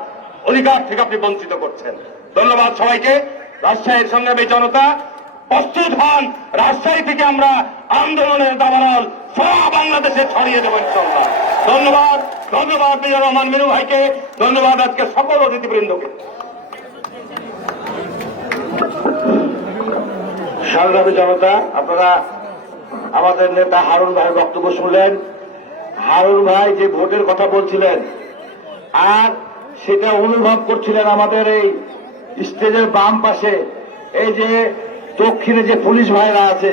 অধিকার থেকে আপনি বঞ্চিত করছেন? ধন্যবাদ সবাইকে। রাজশাহীর সংগ্রামী জনতা প্রস্তুত হন। রাজশাহী থেকে আমরা আন্দোলনের দাবানল সারা বাংলাদেশে ছড়িয়ে দেবেন ইনশাআল্লাহ। ধন্যবাদ, ধন্যবাদ মিজানুর রহমান মিনু ভাইকে, ধন্যবাদ আজকে সকল অতিথিবৃন্দকে। সংগ্রামী জনতা, আপনারা আমাদের নেতা হারুন ভাইয়ের বক্তব্য শুনলেন। হারুন ভাই যে ভোটের কথা বলছিলেন আর সেটা অনুভব করছিলেন আমাদের এই স্টেজের বাম পাশে, এই যে দক্ষিণে যে পুলিশ ভাইরা আছে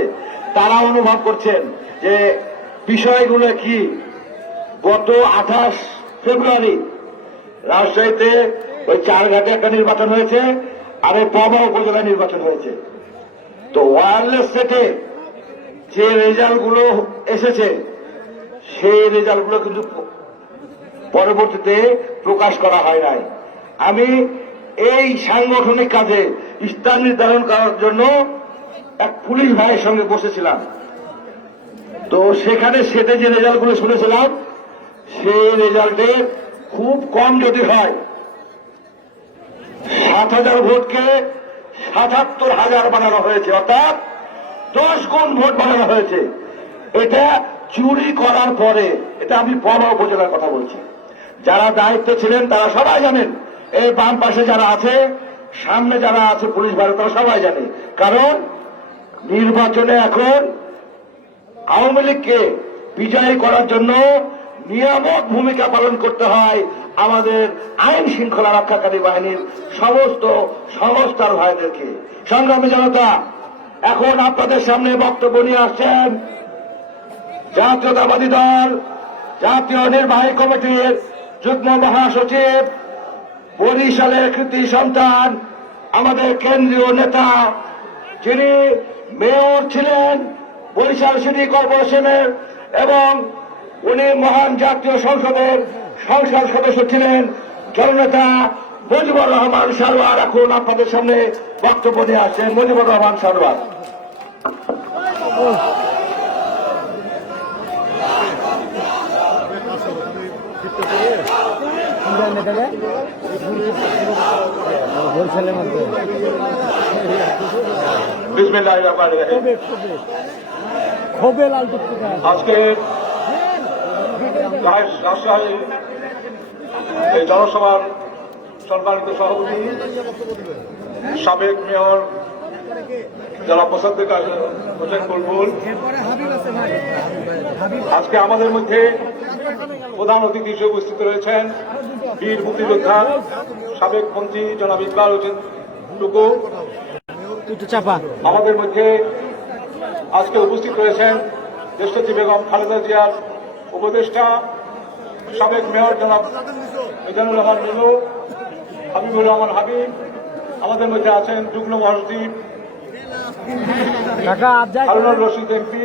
তারা অনুভব করছেন যে বিষয়গুলো কি। গত 28 ফেব্রুয়ারি রাজশাহীতে ওই চারঘাটে একটা নির্বাচন হয়েছে, আর এই পবা উপজেলায় নির্বাচন হয়েছে। তো ওয়্যারলেস সেটে যে রেজাল্টগুলো এসেছে সেই রেজাল্টগুলো কিন্তু পরবর্তীতে প্রকাশ করা হয় নাই। আমি এই সাংগঠনিক কাজে স্থান নির্ধারণ করার জন্য এক পুলিশ ভাইয়ের সঙ্গে বসেছিলাম। তো সেখানে সেটে যে রেজাল্টগুলো শুনেছিলাম সেই রেজাল্টে খুব কম যদি হয় 7,000 ভোটকে 77,000 বানানো হয়েছে, অর্থাৎ 10 গুণ ভোট বানানো হয়েছে। এটা চুরি করার পরে, এটা আমি পবা উপজেলার কথা বলছি, যারা দায়িত্বে ছিলেন তারা সবাই জানেন, এই বাম পাশে যারা আছে, সামনে যারা আছে পুলিশ ভাড়া, তারা সবাই জানে। কারণ নির্বাচনে এখন আওয়ামী লীগকে বিজয়ী করার জন্য নিয়ামক ভূমিকা পালন করতে হয় আমাদের আইন শৃঙ্খলা রক্ষাকারী বাহিনীর সমস্ত সংস্থার ভাইদেরকে। সংগ্রামী জনতা, এখন আপনাদের সামনে বক্তব্য নিয়ে আসছেন জাতীয়তাবাদী দল জাতীয় নির্বাহী কমিটির যুগ্ম মহাসচিব, বরিশালের কৃতি সন্তান, আমাদের কেন্দ্রীয় নেতা, যিনি মেয়র ছিলেন বরিশাল সিটি কর্পোরেশনের এবং উনি মহান জাতীয় সংসদের সংসদ সদস্য ছিলেন, জননেতা মুজিবুর রহমান সারোয়ার এখন আপনাদের সামনে বক্তব্য নিয়ে আসছেন। মুজিবুর রহমান সারোয়ার। বিসমিল্লাহির রহমানির রহিম। আজকে রাজশাহী এই জনসভার সম্মানিত সভাপতি সাবেক মেয়র জনাব মোসাদ্দেক হোসেন বুলবুল, আজকে আমাদের মধ্যে প্রধান অতিথি হিসেবে উপস্থিত রয়েছেন বীর মুক্তিযোদ্ধা সাবেক মন্ত্রী জনাব ইকবাল হোসেন টুকু। আমাদের মধ্যে আজকে উপস্থিত রয়েছেন দেশনেত্রী বেগম খালেদা জিয়ার উপদেষ্টা সাবেক মেয়র জনাব মিজানুর রহমান মিলু, হাবিবুর রহমান হাবিব। আমাদের মধ্যে আছেন যুগ্ম মহাসচিব হারুনুর রশিদ এমপি,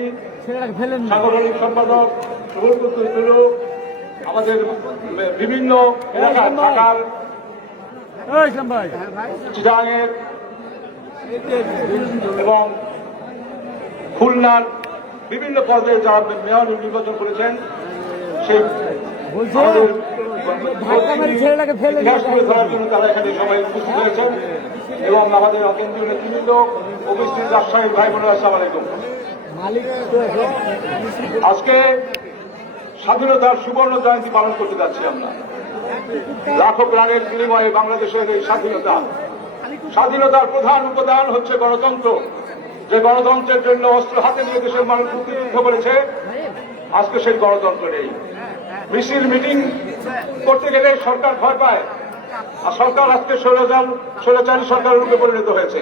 সাংগঠনিক সম্পাদক সুবল কুদ্দুস টুলু, আমাদের বিভিন্ন এলাকার ঢাকার, চিটাগাংয়ের এবং খুলনার বিভিন্ন পদে যারা মেয়র নির্বাচন করেছেন সেই ইতিহাস তুলে ধরার জন্য তারা এখানে সবাই উপস্থিত হয়েছেন এবং আমাদের কেন্দ্রীয় নেতৃবৃন্দ উপস্থিত রাজশাহীর ভাই বোনেরা, আসসালামু আলাইকুম। আজকে স্বাধীনতার সুবর্ণ জয়ন্তী পালন করতে যাচ্ছি আমরা। লাখো প্রাণের বিনিময়ে বাংলাদেশের এই স্বাধীনতার প্রধান উপাদান হচ্ছে গণতন্ত্র। যে গণতন্ত্রের জন্য অস্ত্র হাতে নিয়ে দেশের মানুষ মুক্তিযুদ্ধ করেছে, আজকে সেই গণতন্ত্র নেই। মিছিল মিটিং করতে গেলে সরকার ভয় পায়, আর সরকার আজকে স্বৈরাচারী সরকারের রূপে পরিণত হয়েছে।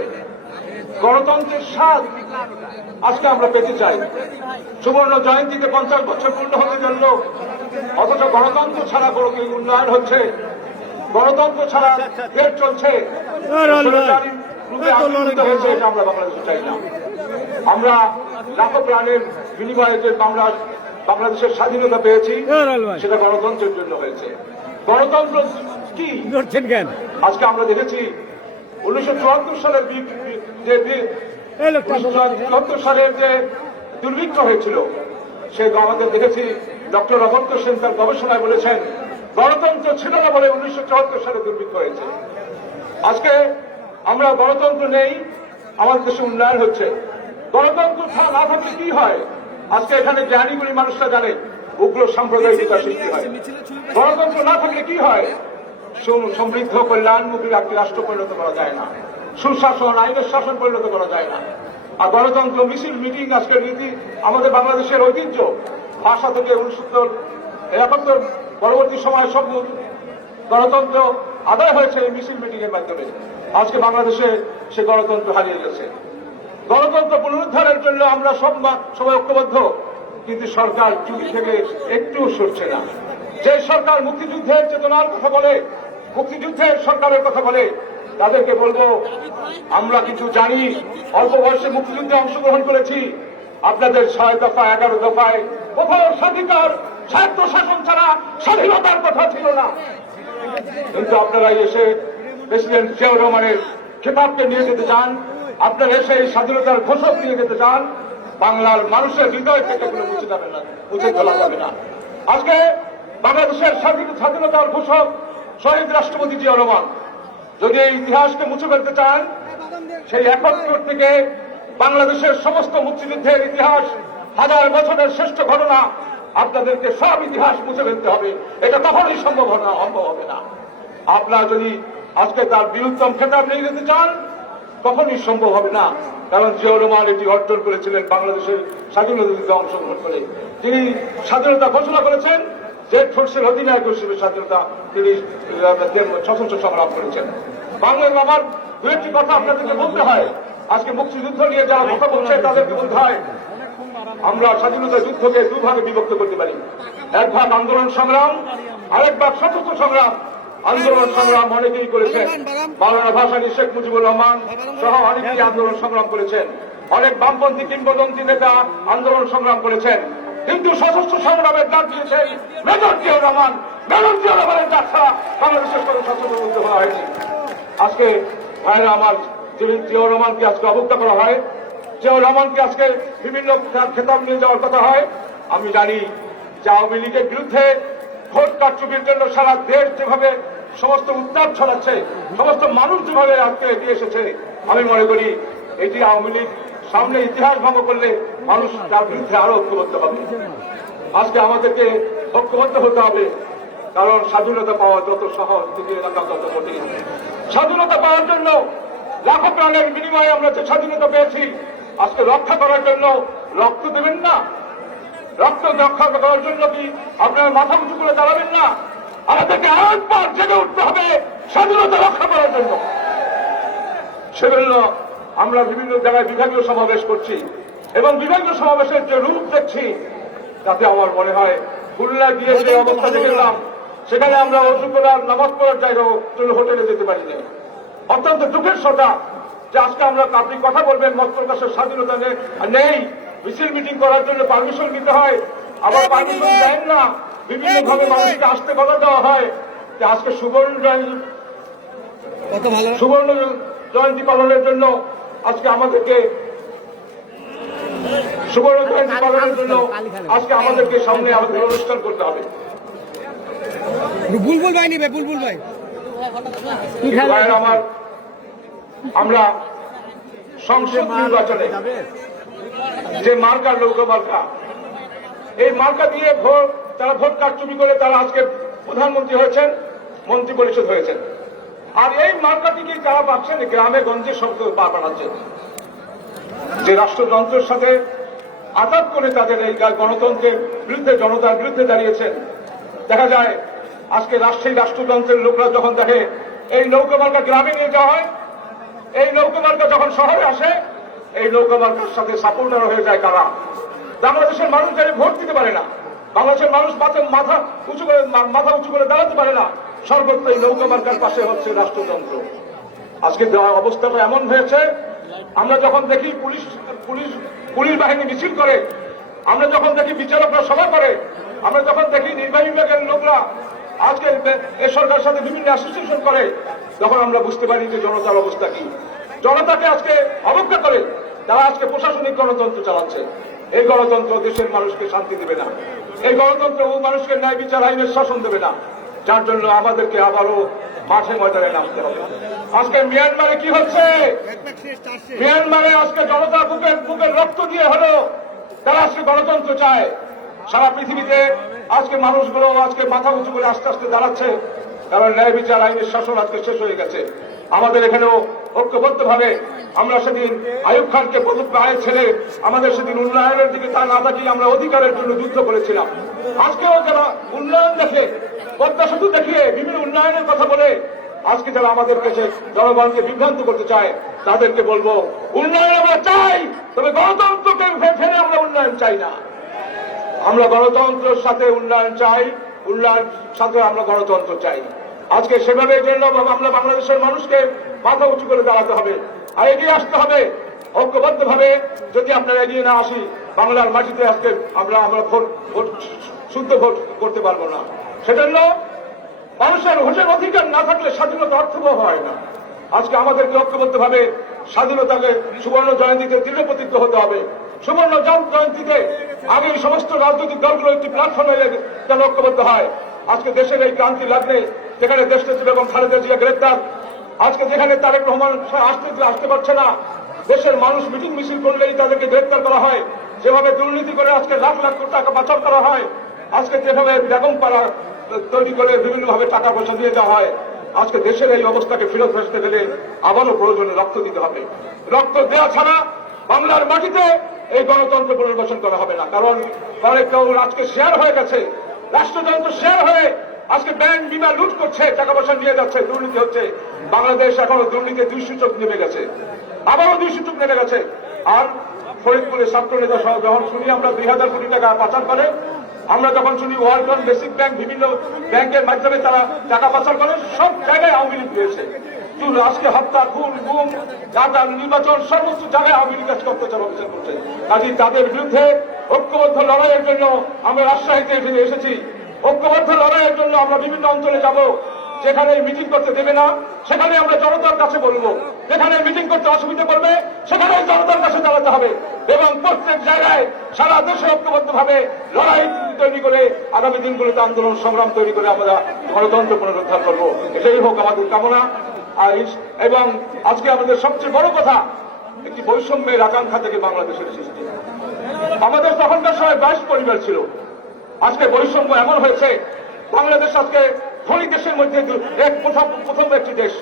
গণতন্ত্রের স্বাদ আজকে আমরা পেতে চাই। সুবর্ণ জয়ন্তীতে 50 বছর পূর্ণ হতে জন্য, অথচ গণতন্ত্র ছাড়া কোনো কি উন্নয়ন হচ্ছে? গণতন্ত্র ছাড়া দেশ চলছে স্বৈরাচারী রূপে আন্দোলিত হয়েছে, এটা আমরা বাংলাদেশে চাই না। আমরা লাখো প্রাণের বিনিময়ে যে বাংলাদেশের স্বাধীনতা পেয়েছি সেটা গণতন্ত্রের জন্য হয়েছে। গণতন্ত্র কি আজকে আমরা দেখেছি 1974 সালের যে দুর্ভিক্ষ হয়েছিল, সে আমাদের দেখেছি ডক্টর অমর্ত্য সেন তার গবেষণায় বলেছেন গণতন্ত্র ছিল না বলে 1974 সালে দুর্ভিক্ষ হয়েছে। আজকে আমরা গণতন্ত্র নেই, আমাদের দেশে উন্নয়ন হচ্ছে। গণতন্ত্র না থাকলে কি হয়? আজকে এখানে জ্ঞানীগুলি মানুষরা জানে উগ্র সাম্প্রদায়িকতা সৃষ্টি হয়। গণতন্ত্র না থাকলে কি হয়? সমৃদ্ধ কল্যাণমুখী একটি রাষ্ট্র পরিণত করা যায় না, সুশাসন আইনের শাসন পরিণত করা যায় না। আর গণতন্ত্র মিছিল মিটিং আজকের নীতি আমাদের বাংলাদেশের ঐতিহ্য। ভাষা থেকে 69-71 পরবর্তী সময় সব গণতন্ত্র আদায় হয়েছে এই মিছিল মিটিং এর মাধ্যমে। আজকে বাংলাদেশে সে গণতন্ত্র হারিয়ে গেছে। গণতন্ত্র পুনরুদ্ধারের জন্য আমরা সবাই ঐক্যবদ্ধ, কিন্তু সরকার চুরি থেকে একটু সরছে না। যে সরকার মুক্তিযুদ্ধের চেতনার কথা বলে, মুক্তিযুদ্ধের সরকারের কথা বলে, তাদেরকে বলবো আমরা কিছু জানি, অল্প বয়সে মুক্তিযুদ্ধে অংশগ্রহণ করেছি। আপনাদের 6 দফা 11 দফায় কোথাও স্বাধিকার স্বায়ত্ত শাসন ছাড়া স্বাধীনতার কথা ছিল না। কিন্তু আপনারা এসে প্রেসিডেন্ট জিয়াউর রহমানের খেতাবকে নিয়ে যেতে চান, আপনারা এসে এই স্বাধীনতার ঘোষক নিয়ে যেতে চান। বাংলার মানুষের হৃদয় থেকে এগুলো মুছে যাবে না, মুছে তোলা যাবে না। আজকে বাংলাদেশের স্বাধীনতার ঘোষক শহীদ রাষ্ট্রপতি জিয়াউর রহমান যদি এই ইতিহাসকে মুছে ফেলতে চান, সেই 71 থেকে বাংলাদেশের সমস্ত মুক্তিযুদ্ধের ইতিহাস, হাজার বছরের শ্রেষ্ঠ ঘটনা, আপনাদেরকে সব ইতিহাস মুছে ফেলতে হবে। এটা কখনোই সম্ভব হবে না। আপনারা যদি আজকে তার বীরুত্তম খেতাব নিয়ে যেতে চান, কখনোই সম্ভব হবে না। কারণ জিয়াউর রহমান এটি অর্জন করেছিলেন বাংলাদেশের স্বাধীনতা যুদ্ধে অংশগ্রহণ করে। তিনি স্বাধীনতা ঘোষণা করেছেন, যে ফোর্সের অধিনায়ক হিসেবে স্বাধীনতা তিনি সশস্ত্র সংগ্রাম করেছেন। বাংলার আমার দু একটি কথা আপনাদেরকে বলতে হয়। আজকে মুক্তিযুদ্ধ নিয়ে যারা কথা বলছে তাদেরকে বলতে হয়, আমরা স্বাধীনতা যুদ্ধকে দুভাগে বিভক্ত করতে পারি। এক ভাগ আন্দোলন সংগ্রাম, আরেক ভাগ সশস্ত্র সংগ্রাম। আন্দোলন সংগ্রাম অনেকেই করেছেন, মাওলানা ভাসানী, শেখ মুজিবুর রহমান সহ অনেকেই আন্দোলন সংগ্রাম করেছেন। অনেক বামপন্থী কিংবদন্তি নেতা আন্দোলন সংগ্রাম করেছেন। কিন্তু সশস্ত্র সংগ্রামের ডাক দিয়েছেন মেজর জিয়াউর রহমান। মেজর জিয়াউর রহমানের ডাক ছাড়া বাংলাদেশের কোনো সশস্ত্র যুদ্ধ হওয়া হয়নি। আজকে ভাইরা আমার, জিয়াউর রহমানকে আজকে অবজ্ঞা করা হয়, জিয়াউর রহমানকে আজকে বিভিন্ন খেতাব নিয়ে যাওয়ার কথা হয়। আমি জানি যে আওয়ামী লীগের বিরুদ্ধে ভোট কারচুপির জন্য সারা দেশ যেভাবে সমস্ত উত্তাপ ছড়াচ্ছে, সমস্ত মানুষ যেভাবে আজকে এগিয়ে এসেছে, আমি মনে করি এটি আওয়ামী লীগ সামনে ইতিহাস ভঙ্গ করলে মানুষ তার বিরুদ্ধে আরো ঐক্যবদ্ধ হবে। আজকে আমাদেরকে ঐক্যবদ্ধ হতে হবে, কারণ স্বাধীনতা পাওয়া যত সহজ, দিকে রাখা তত কঠিন। স্বাধীনতা পাওয়ার জন্য লাখো প্রাণের বিনিময়ে আমরা যে স্বাধীনতা পেয়েছি, আজকে রক্ষা করার জন্য রক্ত দেবেন না? রক্ত রক্ষা করার জন্য কি আপনার মাথা উঁচু করে দাঁড়াবেন না? আমাদেরকে আরেকবার জেগে উঠতে হবে স্বাধীনতা রক্ষা করার জন্য। সেজন্য আমরা বিভিন্ন জায়গায় বিভাগীয় সমাবেশ করছি এবং বিভাগীয় সমাবেশের যে রূপ দেখছি, তাতে আমার মনে হয় খুলনা গিয়ে যে অবস্থা দেখলাম, সেখানে আমরা অজু করার, নামাজ পড়ার জায়গাও হোটেলে যেতে পারি না। অত্যন্ত দুঃখের কথা যে আজকে আপনি কথা বলবেন, মত প্রকাশের স্বাধীনতা নেই, মিছিল মিটিং করার জন্য পারমিশন নিতে হয়, আবার পারমিশন দেন না, বিভিন্নভাবে মানুষকে আসতে বলা দেওয়া হয়। যে আজকে সুবর্ণ জয়ন্তী পালনের জন্য আজকে আমাদেরকে সুবর্ণ জয়ন্তী পালনের জন্য আজকে আমাদেরকে সামনে আমাদের অনুষ্ঠান করতে হবে। বুলবুল ভাই নিবে, বুলবুল ভাই আমার, আমরা সংসদ নির্বাচনে যে মার্কা, নৌকা মার্কা, এই মার্কা দিয়ে তারা ভোট কারচুপি করে তারা আজকে প্রধানমন্ত্রী হয়েছেন, মন্ত্রী পরিষদ হয়েছেন। আর এই মার্কাটিকে যারা পাচ্ছেন গ্রামে গঞ্জে শব্দ বানাচ্ছেন, যে রাষ্ট্রযন্ত্রের সাথে আঘাত করে তাদের এই গণতন্ত্রের বিরুদ্ধে, জনতার বিরুদ্ধে দাঁড়িয়েছেন। দেখা যায় আজকে সেই রাষ্ট্রযন্ত্রের লোকরা যখন দেখে এই নৌকা মার্কা গ্রামে নিয়ে যাওয়া হয়, এই নৌকা মার্কা যখন শহরে আসে, এই নৌকা মার্কার সাথে সাপোর্টার হয়ে যায় কারা? বাংলাদেশের মানুষ যারা ভোট দিতে পারে না, বাংলাদেশের মানুষ মাথা উঁচু করে দাঁড়াতে পারে না, সর্বত্র এই নৌকা মার্কার পাশে হচ্ছে রাষ্ট্রযন্ত্র। আজকে অবস্থাটা এমন হয়েছে, আমরা যখন দেখি পুলিশ বাহিনী মিছিল করে, আমরা যখন দেখি বিচারকরা সভা করে, আমরা যখন দেখি নির্বাহী বিভাগের লোকরা আজকে এই সরকারের সাথে বিভিন্ন অ্যাসোসিয়েশন করে, তখন আমরা বুঝতে পারি যে জনতার অবস্থা কি। জনতাকে আজকে অবজ্ঞা করে তারা আজকে প্রশাসনিক গণতন্ত্র চালাচ্ছে। এই গণতন্ত্র দেশের মানুষকে শান্তি দেবে না, এই গণতন্ত্র মানুষকে ন্যায় বিচার আইনের শাসন দেবে না। যার জন্য আমাদেরকে আবারও মাঠে ময়দানে নামতে হবে। আজকে মিয়ানমারে কি হচ্ছে? মিয়ানমারে আজকে জনতা বুকের রক্ত দিয়ে হলো তারা আজকে গণতন্ত্র চায়। সারা পৃথিবীতে আজকে মানুষগুলো আজকে মাথা উঁচু করে আস্তে আস্তে দাঁড়াচ্ছে, কারণ ন্যায় বিচার আইনের শাসন আজকে শেষ হয়ে গেছে। আমাদের এখানেও ঐক্যবদ্ধভাবে আমরা সেদিন আইয়ুব খানকে পায়ে ছেড়ে আমাদের সেদিন উন্নয়নের দিকে তা না তাকিয়ে আমরা অধিকারের জন্য যুদ্ধ করেছিলাম। আজকেও যারা উন্নয়ন দেখে, পদ্মা সেতু দেখিয়ে বিভিন্ন উন্নয়নের কথা বলে আজকে যারা আমাদের কাছে জনগণকে বিভ্রান্ত করতে চায়, তাদেরকে বলবো উন্নয়ন আমরা চাই, তবে গণতন্ত্রকে ফেলে আমরা উন্নয়ন চাই না। আমরা গণতন্ত্রের সাথে উন্নয়ন চাই, উন্নয়ন সাথে আমরা গণতন্ত্র চাই। আজকে সেভাবে জন্য আমরা বাংলাদেশের মানুষকে মাথা উঁচু করে দাঁড়াতে হবে আর এগিয়ে আসতে হবে ঐক্যবদ্ধভাবে। যদি আপনারা এগিয়ে না আসি, বাংলার মাটিতে আজকে আমরা শুদ্ধ ভোট করতে পারবো না। সেজন্য মানুষের ভোটের অধিকার না থাকলে স্বাধীনতা অর্থবহ হয় না। আজকে আমাদেরকে ঐক্যবদ্ধভাবে স্বাধীনতাকে সুবর্ণ জয়ন্তীতে দৃঢ় প্রতিজ্ঞ হতে হবে। সুবর্ণ জয়ন্তীতে আগে এই সমস্ত রাজনৈতিক দলগুলো একটি প্ল্যাটফর্মে যেন ঐক্যবদ্ধ হয়। আজকে দেশের এই ক্রান্তি লাগলে, যেখানে দেশনেত্রী বেগম খালেদা জিয়া গ্রেপ্তার, আজকে যেখানে তারেক রহমান আসতে পারছে না, দেশের মানুষ মিটিং মিছিল করলেই তাদেরকে গ্রেপ্তার করা হয়, যেভাবে দুর্নীতি করে আজকে লাখ লাখ কোটি টাকা পাচার করা হয়, আজকে যেভাবে বেগম পাড়া তৈরি করে বিভিন্নভাবে টাকা পয়সা দিয়ে দেওয়া হয়, আজকে দেশের এই অবস্থাকে ফেরত আসতে গেলে আবারও প্রয়োজনে রক্ত দিতে হবে। রক্ত দেওয়া ছাড়া বাংলার মাটিতে এই গণতন্ত্র পুনর্বাসন করা হবে না। কারণ কেউ আজকে শেয়ার হয়ে গেছে, রাষ্ট্রযন্ত্র শেয়ার হয়ে আজকে ব্যাংক বিমা লুট করছে, টাকা পয়সা নিয়ে যাচ্ছে, দুর্নীতি হচ্ছে। বাংলাদেশ এখনো দুর্নীতি 2 সূচক নেমে গেছে, আবারও 2 সূচক নেমে গেছে। আর ফরিদপুরে ছাত্র নেতা যখন শুনি আমরা 2000 কোটি টাকা পাচার করে, আমরা যখন শুনি ওয়ার্ল্ড বেসিক ব্যাংক বিভিন্ন ব্যাংকের মাধ্যমে তারা টাকা পাচার করে, সব জায়গায় আওয়ামী লীগ রয়েছে। আজকে হত্যা, খুন, গুম, গাঁজা, নির্বাচন, সমস্ত জায়গায় আওয়ামী লীগ কাজ অত্যাচার অভিযান করছে। কাজে তাদের বিরুদ্ধে ঐক্যবদ্ধ লড়াইয়ের জন্য আমরা রাজশাহীতে এসেছি। ঐক্যবদ্ধ লড়াইয়ের জন্য আমরা বিভিন্ন অঞ্চলে যাব। যেখানে মিটিং করতে দেবে না, সেখানে আমরা জনতার কাছে বলবো। যেখানে মিটিং করতে অসুবিধা করবে, সেখানে জনতার কাছে দাঁড়াতে হবে এবং প্রত্যেক জায়গায় সারা দেশে ঐক্যবদ্ধভাবে লড়াই তৈরি করে আগামী দিনগুলোতে আন্দোলন সংগ্রাম তৈরি করে আমরা গণতন্ত্র পুনরুদ্ধার করবো। এটাই হোক আমাদের কামনা। এবং আজকে আমাদের সবচেয়ে বড় কথা, একটি বৈষম্যের আকাঙ্ক্ষা থেকে বাংলাদেশের সৃষ্টি। আমাদের তখনকার সময় 22 পরিবার ছিল, আজকে বৈষম্য এমন হয়েছে, বাংলাদেশ আজকে ধনী দেশের মধ্যে প্রথম একটি দেশ।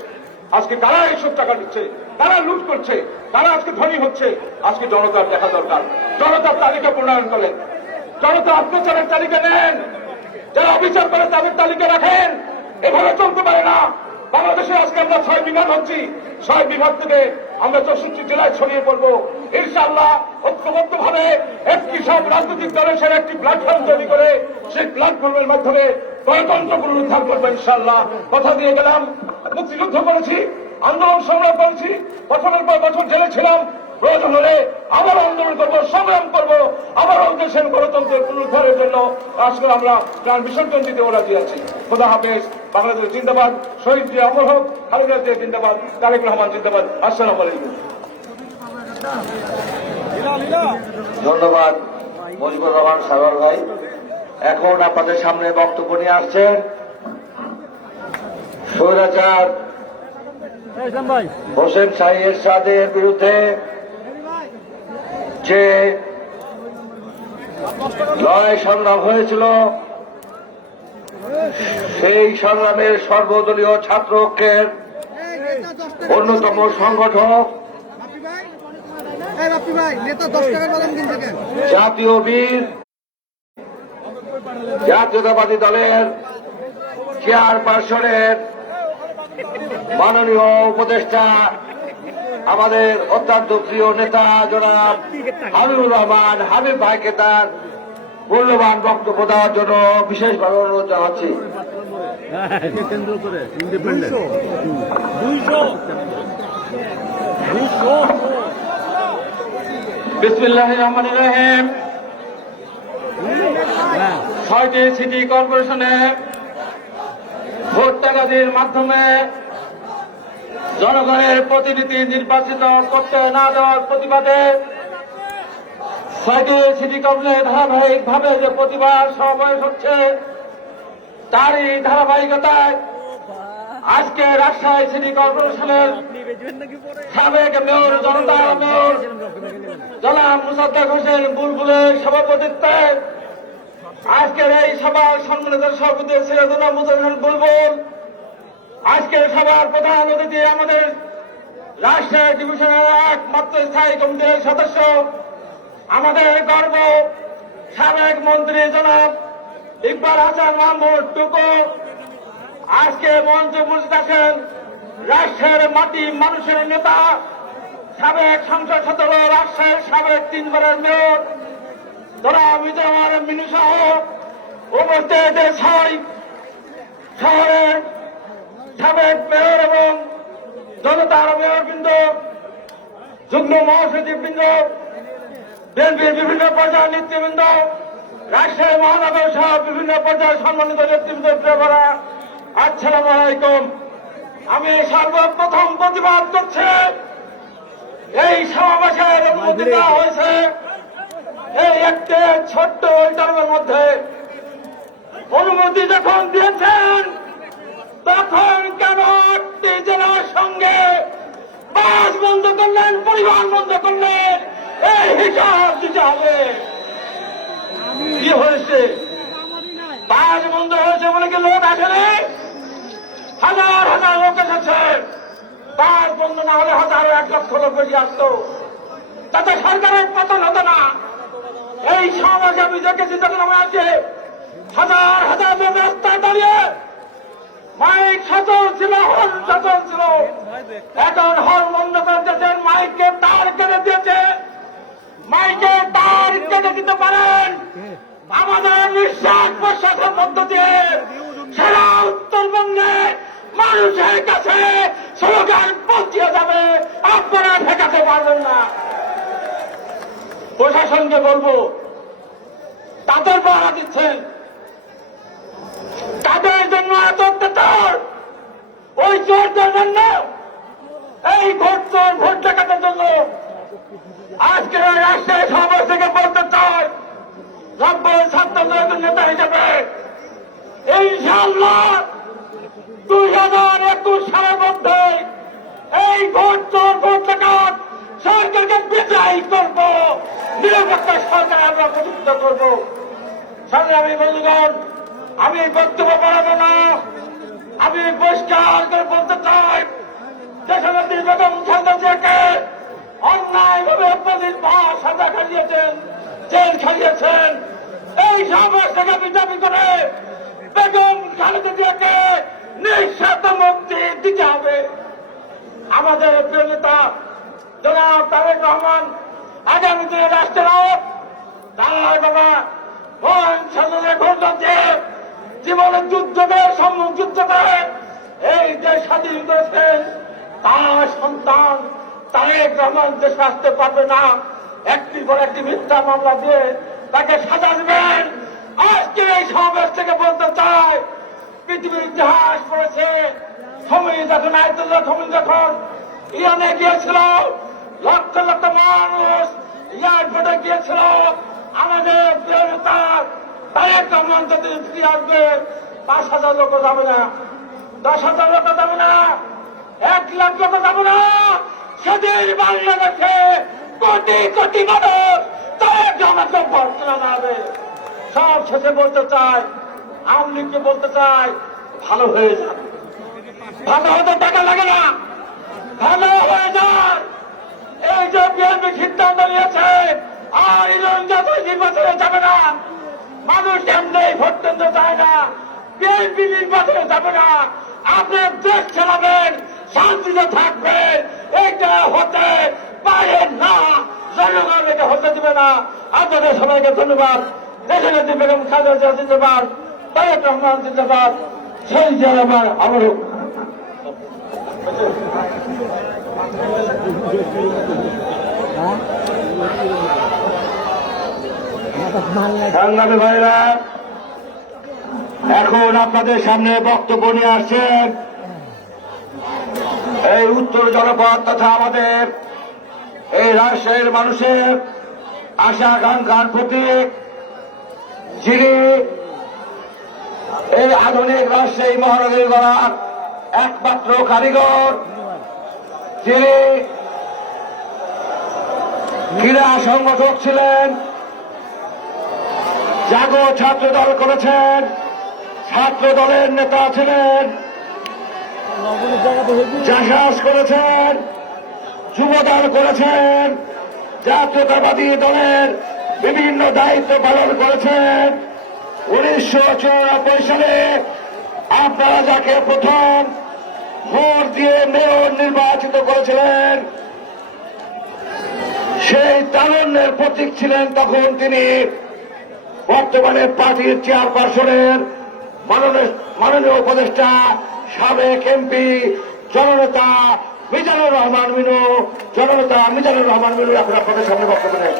আজকে কারা এইসব টাকা দিচ্ছে, কারা লুট করছে, কারা আজকে ধনী হচ্ছে, আজকে জনতার দেখা দরকার। জনতার তালিকা প্রণয়ন করেন, জনতা অত্যাচারের তালিকা নেন, যারা অবিচার করে তাদের তালিকা রাখেন। এভাবে চলতে পারে না। বাংলাদেশে আজকে আমরা 6 বিভাগ হচ্ছি, 6 বিভাগ থেকে আমরা 64 জেলায় ছড়িয়ে পড়বো। ইনশাআল্লাহ ঐক্যবদ্ধভাবে একটি সব রাজনৈতিক দলের সাথে একটি প্ল্যাটফর্ম তৈরি করে সেই প্ল্যাটফর্মের মাধ্যমে গণতন্ত্র পুনরুদ্ধার করবো ইনশাআল্লাহ। কথা দিয়ে গেলাম, মুক্তিযুদ্ধ করেছি, আন্দোলন সংগ্রাম করেছি, বছরের পর বছর জেলে ছিলাম। প্রয়োজন হলে আবার আন্দোলন করবো, সংগ্রাম করবো, আবার দেশের গণতন্ত্রের পুনরুদ্ধারের জন্য আজকে আমরা প্রাণ বিসর্জন দিতেও রাজি আছি। খোদা হাফেজ। বাংলাদেশ জিন্দাবাদ। শহীদ জিয়া অমর হোক। খালেদা জিয়া জিন্দাবাদ। তারেক রহমান জিন্দাবাদ। আসসালামু আলাইকুম। ধন্যবাদ মুজিবুর রহমান সাগর ভাই। এখন আপনাদের সামনে বক্তব্য নিয়ে আসছেন স্বৈরাচার হোসেন শাহী এরশাদের বিরুদ্ধে যে লড়াই সংগ্রাম হয়েছিল, সেই সংগ্রামের সর্বদলীয় ছাত্র ঐক্যের অন্যতম সংগঠক, জাতীয় বীর জাতীয়তাবাদী দলের চেয়ারপারসনের মাননীয় উপদেষ্টা, আমাদের অত্যন্ত প্রিয় নেতা জনাব হাবিবুর রহমান হাবিব ভাইকে তার মূল্যবান বক্তব্য দেওয়ার জন্য বিশেষভাবে অনুরোধ জানাচ্ছি। বিসমিল্লাহির রহমানির রহিম। 6টি সিটি কর্পোরেশনে ভোট টাকাদের মাধ্যমে জনগণের প্রতিনিধি নির্বাচিত করতে না দেওয়ার প্রতিবাদে 6টি সিটি কর্পোরেশনে ধারাবাহিকভাবে যে প্রতিবাদ সমাবেশ হচ্ছে, তারই ধারাবাহিকতায় আজকে রাজশাহী সিটি কর্পোরেশনের সাবেক মেয়র জনতার মেয়র জনাব মুসাদ্দেক হোসেন বুলবুলের সভাপতিত্বে আজকের এই সভার সম্মানিত সভাপতি সিরাজুল মুসাদ্দেক বুলবুল, আজকের সভার প্রধান অতিথি আমাদের রাজশাহী ডিভিশনের একমাত্র স্থায়ী কমিটির সদস্য, আমাদের গর্ব সাবেক মন্ত্রী জনাব ইকবাল হাসান মাহমুদ টুকু আজকে মঞ্চে উপস্থিত আছেন। রাজশাহীর মাটি মানুষের নেতা, সাবেক সংসদ সদস্য, রাজশাহীর সাবেক 3 বারের মেয়র জনাব মিজানুর মিনু সহ উপস্থিত শহরের সাবেক মেয়র এবং জনতার মেয়রবৃন্দ, যুগ্ম মহাসচিববৃন্দ, বিএনপির বিভিন্ন পর্যায়ের নেতৃবৃন্দ, রাজশাহী মহানগর সহ বিভিন্ন পর্যায়ের সম্মানিত নেতৃবৃন্দ, প্রিয়রা, আসসালামু আলাইকুম। আমি সর্বপ্রথম প্রতিবাদ করছি, এই সমাবেশের অনুমতি দেওয়া হয়েছে এই একটি ছোট্ট ইন্টারভিউর মধ্যে। অনুমতি যখন দিয়েছেন তখন কেন 8টি জেলার সঙ্গে বাস বন্ধ করলেন, পরিবহন বন্ধ করলেন? এই হিসাব দিতে হবে। কি হয়েছে? বাস বন্ধ হয়েছে বলে কি লোক আসেনি? হাজার হাজার লোক এসেছে। বাস বন্ধ না হলে 1 লক্ষ লোক বেশি আসতো, তাতে সরকারের পতন হতো না। এই সমাজে আমি দেখেছি যখন আমরা আছে হাজার হাজার লোক রাস্তায় দাঁড়িয়ে, মাইক সচল ছিল, হর্ন সচল ছিল। এখন হর্ন বন্ধ করে দিয়েছেন, মাইকে তার কেটে দিয়েছে। মাইকে তার কেটে দিতে পারেন, আমাদের নিঃশ্বাস প্রশ্বাসের মধ্য দিয়ে সারা উত্তরবঙ্গে মানুষের কাছে স্লোগান পৌঁছে যাবে, আপনারা ঠেকাতে পারবেন না। প্রশাসনকে বলবো, তাদের পাহারা দিচ্ছেন, তাদের জন্য এত অত্যাচার, ওই চোরদের জন্য, এই ভোট ডাকাতের জন্য। আজকে রাজশাহী সমাবেশ থেকে বলতে চাই, নব্বই ছাত্রদের নেতা হিসেবে ইনশাআল্লাহ 2021 সালের মধ্যে এই ভোট ডাকাত সরকারকে বিদায় করব, নিরপেক্ষ সরকার আমরা প্রতিষ্ঠিত করব। সাথে আমি বন্ধুগণ, আমি বক্তব্য বাড়াবো না, আমি পরিষ্কার করে বলতে চাই, দেশনেত্রী বেগম খালেদা জিয়াকে অন্যায়ভাবে 25 মাস সাজা খাইয়েছেন, জেল খাইয়েছেন। এই সমাজ থেকে দাবি করে বেগম খালেদা জিয়াকে নিঃশর্ত মুক্তি দিতে হবে। আমাদের প্রিয় নেতা জনাব তারেক রহমান আগামী দিনে রাষ্ট্রের তার বাবা জীবনের যুদ্ধ করে, সম্মুখ যুদ্ধ করে এই দেশ স্বাধীন করেছেন। তার সন্তান তারেক রহমান দেশে আসতে পারবে না, একটির পর একটি মিথ্যা মামলা দিয়ে তাকে সাজা দেবেন। আজকে এই সমাবেশ থেকে বলতে চাই, পৃথিবীর ইতিহাস পড়েছে, সময় যখন আয়তুল্লাহ খমেনি যখন ইরানে গিয়েছিল, লক্ষ লক্ষ মানুষ এয়ারপোর্টে গিয়েছিল। আমাদের প্রিয় নেতা তারেক রহমান যদি ফিরে আসবে, 5,000 লোক যাবে না, 10,000 লোক যাবে না, 1 লাখ লোক যাবে না। সেদিন বাংলাদেশে কোটি কোটি মানুষ তারেক রহমানকে ভোট দেওয়া যাবে। সব শেষে বলতে চাই, আওয়ামী লীগকে বলতে চাই, ভালো হয়ে যাবে। ভালো হতে টাকা লাগে না, ভালো হয়ে যায়। এই যে বিএনপি সিদ্ধান্ত নিয়েছে আর নির্বাচনে যাবে না, মানুষ এমনি ভোট দিতে চায় না, বিএনপি নির্বাচনে যাবে না, আপনার দেশ চালাবেন, শান্তিতে থাকবেন, এটা হতে পারে না। জনগণ এটা হতে দিবে না। আপনাদের সবাইকে ধন্যবাদ। দেশনেত্রী বেগম খালেদা জিয়া জিন্দাবাদ, তারেক রহমান জিন্দাবাদ, সেই জিন্দাবাদ। আমারও সংগ্রামী ভাইরা, এখন আপনাদের সামনে বক্তব্য নিয়ে আসছেন এই উত্তর জনপদ তথা আমাদের এই রাজশাহীর মানুষের আশা আকাঙ্ক্ষার প্রতীক, যিনি এই আধুনিক রাজশাহী মহানগরী গড়ার একমাত্র কারিগর, যিনি ক্রীড়া সংগঠক ছিলেন, জাগো ছাত্র দল করেছেন, ছাত্র দলের নেতা ছিলেন, জাসাস করেছেন, যুবদল করেছেন, জাতীয়তাবাদী দলের বিভিন্ন দায়িত্ব পালন করেছেন। 1994 সালে আপনারা যাকে প্রথম ভোট দিয়ে মেয়র নির্বাচিত করেছিলেন, সেই তারুণ্যের প্রতীক ছিলেন তখন তিনি। বর্তমানে পার্টির চেয়ারপারসনের মাননীয় উপদেষ্টা সাবেক এমপি জননেতা মিজানুর রহমান মিনু, জননেতা মিজানুর রহমান মিনু এখন আপনাদের সামনে বক্তব্য নেন।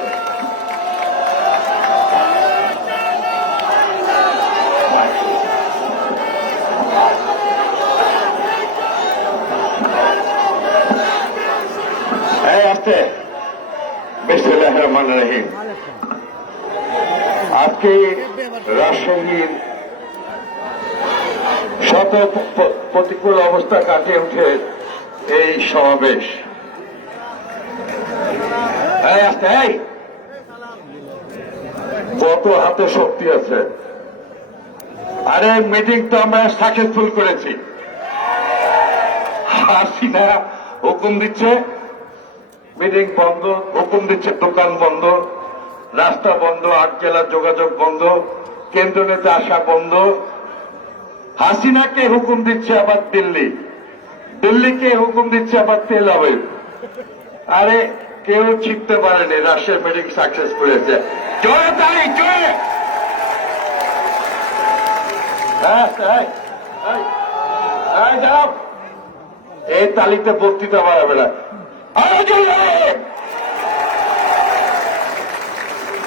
আসতে বিসমিল্লাহির রহমানির রহিম। আজকে রাজশাহীর শত প্রতিকূল অবস্থা কাটিয়ে উঠে এই সমাবেশ। কত হাতে শক্তি আছে। আরে মিটিং তো আমরা সাকসেসফুল করেছি। হাসিনা হুকুম দিচ্ছে মিটিং বন্ধ, হুকুম দিচ্ছে দোকান বন্ধ, রাস্তা বন্ধ, 8 জেলার যোগাযোগ বন্ধ, কেন্দ্র নেতা আসা বন্ধ। হাসিনাকে হুকুম দিচ্ছে আবার দিল্লি, দিল্লিকে হুকুম দিচ্ছে আবার তেল আবিব। আরে কেউ শিখতে পারেনি রাশিয়ার মিটিং সাকসেস করেছে। জয় তালি জয়। এই তালিতে বক্তৃতা বাড়াবে না।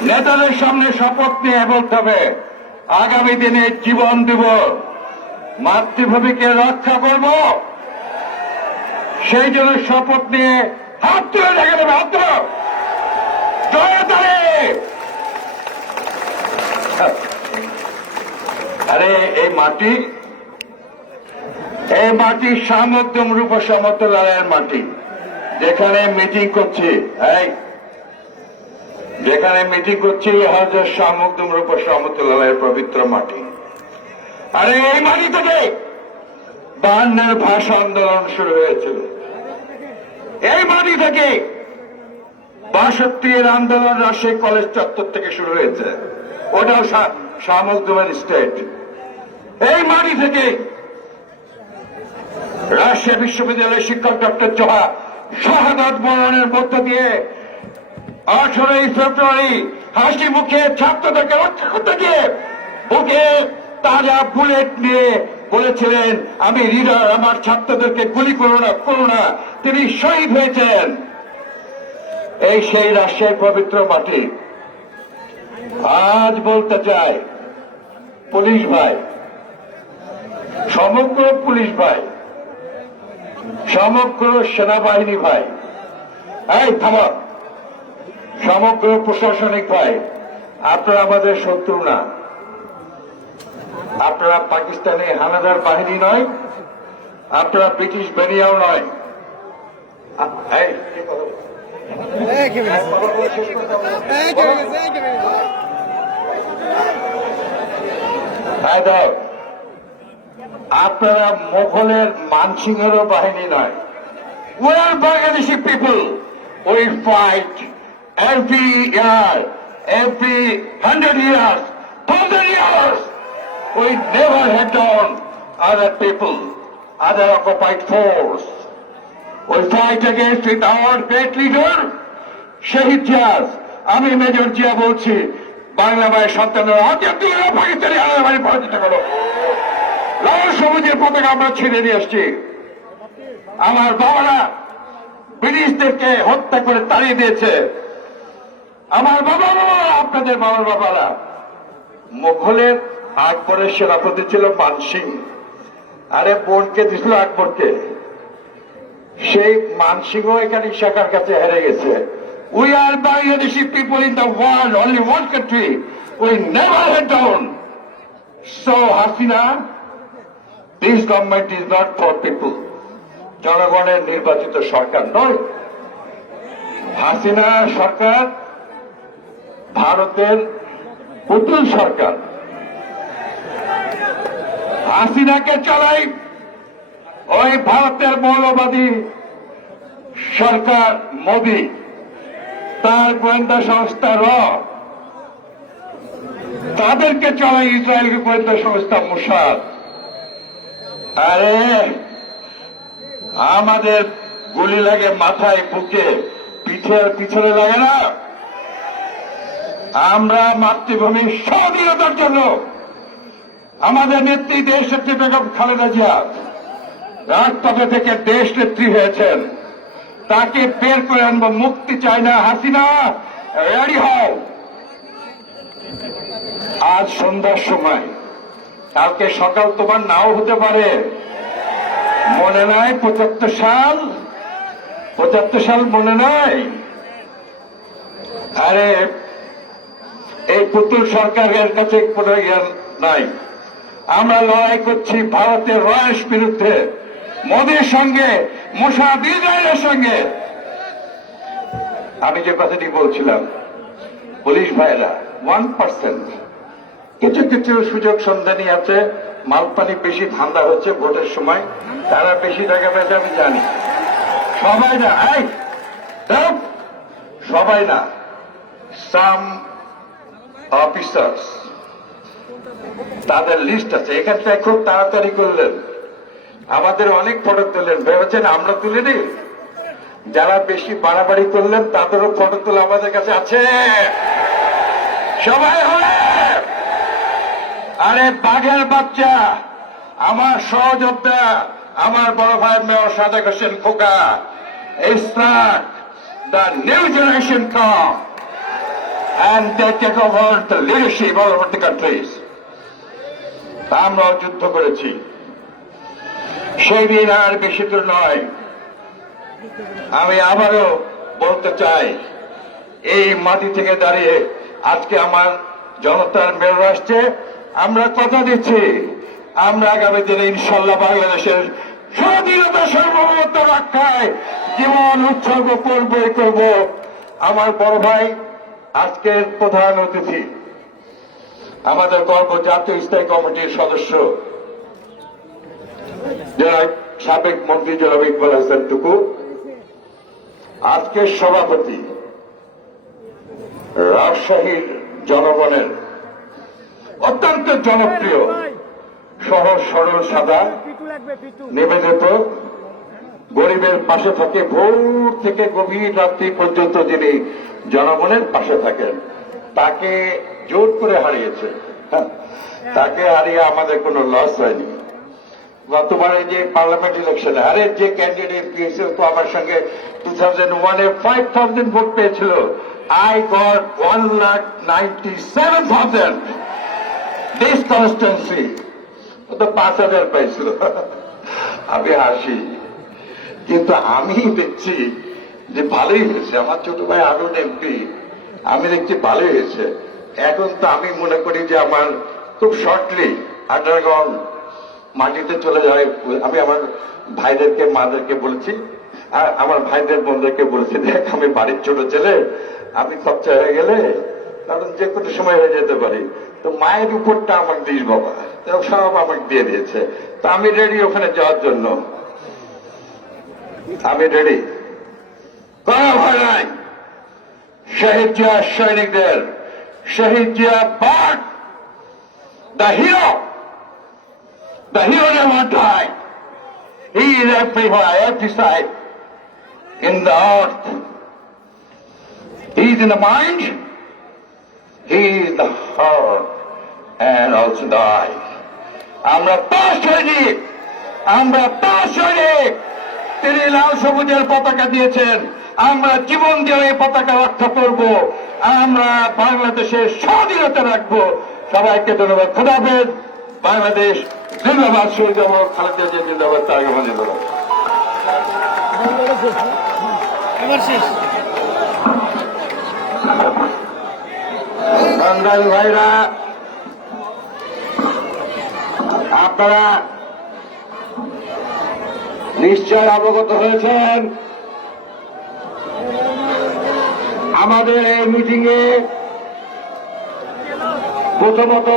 নেতাদের সামনে শপথ নিয়ে বলতে হবে আগামী দিনে জীবন দেব, মাতৃভূমিকে রক্ষা করব। সেই জন্য শপথ নিয়ে হাত তুলে দেখা দেবে। হাত তুলো, জয়তালি। আরে এই মাটি শামুকদম রূপ সমতলালের মাটি। যেখানে মিটিং করছি হজরত শামুকদম রূপ সমতলালের পবিত্র মাটি। আরে এই মাটি থেকে 52 ভাষা আন্দোলন শুরু হয়েছিল। এই মাটি থেকে 62 আন্দোলন রাজশাহী কলেজ চত্বর থেকে শুরু হয়েছে, ওটাও শামুকদমের স্টেট। এই মাটি থেকে রাজশাহী বিশ্ববিদ্যালয়ের শিক্ষক ডক্টর জোহা শাহাদাত বরণের মধ্য দিয়ে 18 ফেব্রুয়ারি হাসি মুখে ছাত্রদেরকে রক্ষা করতে গিয়ে বুকে তাজা বুলেট নিয়ে বলেছিলেন, আমি লিডার, আমার ছাত্রদেরকে গুলি করো না। তিনি শহীদ হয়েছেন। এই সেই রাজশাহীর পবিত্র মাটি। আজ বলতে চাই, পুলিশ ভাই, সমগ্র পুলিশ ভাই, সমগ্র সেনাবাহিনী ভাই, সমগ্র প্রশাসনিক ভাই, আপনারা আমাদের শত্রু না। আপনারা পাকিস্তানি হানাদার বাহিনী নয়, আপনারা ব্রিটিশ বেনিয়াও নয়। আপনারা মোগলের মানসিংহেরও বাহিনী নয়। We are Bangladeshi people. We fight every year, every 100 years, 1,000 years. We never head on other people, other occupied force. We fight against with our great leader, শহীদ জিয়াস। আমি মেজর জিয়া বলছি, বাংলা মায়ের সন্তানরা পাকিস্তানি হানাদার বাহিনী পরাজিত করো। লাল সবুজের পতাকা আমরা ছিঁড়ে নিয়ে আসছি। আমার বাবারা ব্রিটিশদেরকে হত্যা করে তাড়িয়ে দিয়েছে। আমার বাবারা, আপনাদের বাবার বাবারা, মুঘলের আকবরের সেনাপতি ছিল মানসিং। আরে বোনকে দিছিল আকবরকে। সেই মানসিংহ এখানে শাখার কাছে হেরে গেছে। We are Bangladeshi people in the world, only one country. We never head down. So Hasina, this government is not for people. জনগণের নির্বাচিত সরকার নয়। হাসিনা সরকার ভারতের পুতুল সরকার। হাসিনাকে চালাই ওই ভারতের মৌলবাদী সরকার মোদি, তার গোয়েন্দা সংস্থা র, তাদেরকে চলায় ইসরায়েলের গোয়েন্দা সংস্থা মোসাদ। আরে আমাদের গুলি লাগে মাথায়, বুকে, পিঠে আর পিছনে লাগে না। আমরা মাতৃভূমির স্বাধীনতার জন্য আমাদের নেত্রী দেশ নেত্রী বেগম খালেদা জিয়া রাজপথে থেকে দেশ নেত্রী হয়েছেন, তাকে বের করে আনবো। মুক্তি চাই না হাসিনা, রেডি হও। আজ সন্ধ্যার সময়, কালকে সকাল তোমার নাও হতে পারে, মনে নাই 75 সাল মনে নাই? আরে এই পুতুল সরকারের কাছে কোনো জ্ঞান নাই। আমরা লড়াই করছি ভারতের রয়েস বিরুদ্ধে, মোদির সঙ্গে, মোসাদ ইসরায়েলের সঙ্গে। আমি যে কথাটি বলছিলাম, পুলিশ ভাইরা 1%, কিছু কিছু সুযোগ সন্ধানী আছে, মালপানি বেশি ধান্দা হচ্ছে ভোটের সময়, তারা বেশি টাকা পেয়েছে আমি জানি। সবাই না, সবাই না, সাম অফিসার্স, তাদের লিস্ট আছে। এখান থেকে খুব তাড়াতাড়ি করলেন, আমাদের অনেক ফটো তুললেন, ভেবেছেন আমরা তুলিনি? যারা বেশি বাড়াবাড়ি করলেন তাদেরও ফটো তুলে আমাদের কাছে আছে, সবাই হলে। আরে বাঘের বাচ্চা, আমার সহযোদ্ধা, আমার বড় ভাই mayor Sadek Hossain Khoka, Islam, the new generation come and they take over the leadership all over the countries. আমরাও যুদ্ধ করেছি, সেই দিন আর বেশি দূর নয়। আমি আবারও বলতে চাই, এই মাটি থেকে দাঁড়িয়ে আজকে আমার জনতার মেয়র আসছে, আমরা কথা দিচ্ছি, আমরা আগামী দিনে ইনশাল্লাহ বাংলাদেশের স্বাধীনতা সার্বভৌমত্ব রক্ষায় জীবন উৎসর্গ করবই করব। আমার বড় ভাই আজকের প্রধান অতিথি, আমাদের গর্ব জাতীয় স্থায়ী কমিটির সদস্য যারা সাবেক মন্ত্রী জনাব ইকবাল হাসান টুকু, আজকের সভাপতি রাজশাহীর জনগণের অত্যন্ত জনপ্রিয়, সহজ সরল সাদা, নিবেদিত, গরিবের পাশে থাকে, ভোর থেকে গভীর রাত্রি পর্যন্ত যিনি জনগণের পাশে থাকেন, তাকে জোর করে হারিয়েছে। তাকে হারিয়ে আমাদের কোনো লস হয়নি। গতবারে যে পার্লামেন্ট ইলেকশনে আরে যে ক্যান্ডিডেট পেয়েছে তো আমার সঙ্গে 2001-এ 5,000 ভোট পেয়েছিল, I got 1,97,000 this constituency, তো 5,000 পেয়েছিল। আমি হাসি, কিন্তু আমি দেখছি যে ভালোই হয়েছে। আমার ছোট ভাই আরুন এমপি, আমি দেখছি ভালোই হয়েছে। এখন তো আমি মনে করি যে আমার খুব শর্টলি আন্ডারগ্রাউন্ড মাটিতে চলে যায়। আমি আমার ভাইদেরকে, মাদেরকে বলেছি, আর আমার ভাইদের বোনদেরকে বলেছি, দেখ আমি বাড়ির ছোট ছেলে, আমি খরচা হয়ে গেলে, কারণ যে কোনো সময় হয়ে যেতে পারি, তো মায়ের উপরটা আমাকে দিস বাবা, সব আমাকে দিয়ে দিয়েছে। তো আমি রেডি ওখানে যাওয়ার জন্য, আমি রেডি। কোনো ভয় নাই, শহীদ জিয়া সৈনিকদের, শহীদ Zia but, the hero never died. He is everywhere, every side in the earth. He is in the mind, he is the heart, and also the eye. আমরা তার সৈনিক, আমরা তার সৈনিক। তিনি লাল সবুজের পতাকা দিয়েছেন, আমরা জীবন দিয়ে এই পতাকা রক্ষা করব, আমরা বাংলাদেশের স্বাধীনতা রাখবো। সবাইকে ধন্যবাদ। খোদা হাফেজ। বাংলাদেশ জিন্দাবাদ। শহীদ খালেদা জিয়া জিন্দাবাদ। তারেক রহমান জিন্দাবাদ। বাঙালি ভাইরা, আপনারা নিশ্চয় অবগত হয়েছেন, আমাদের এই মিটিংয়ে প্রথমত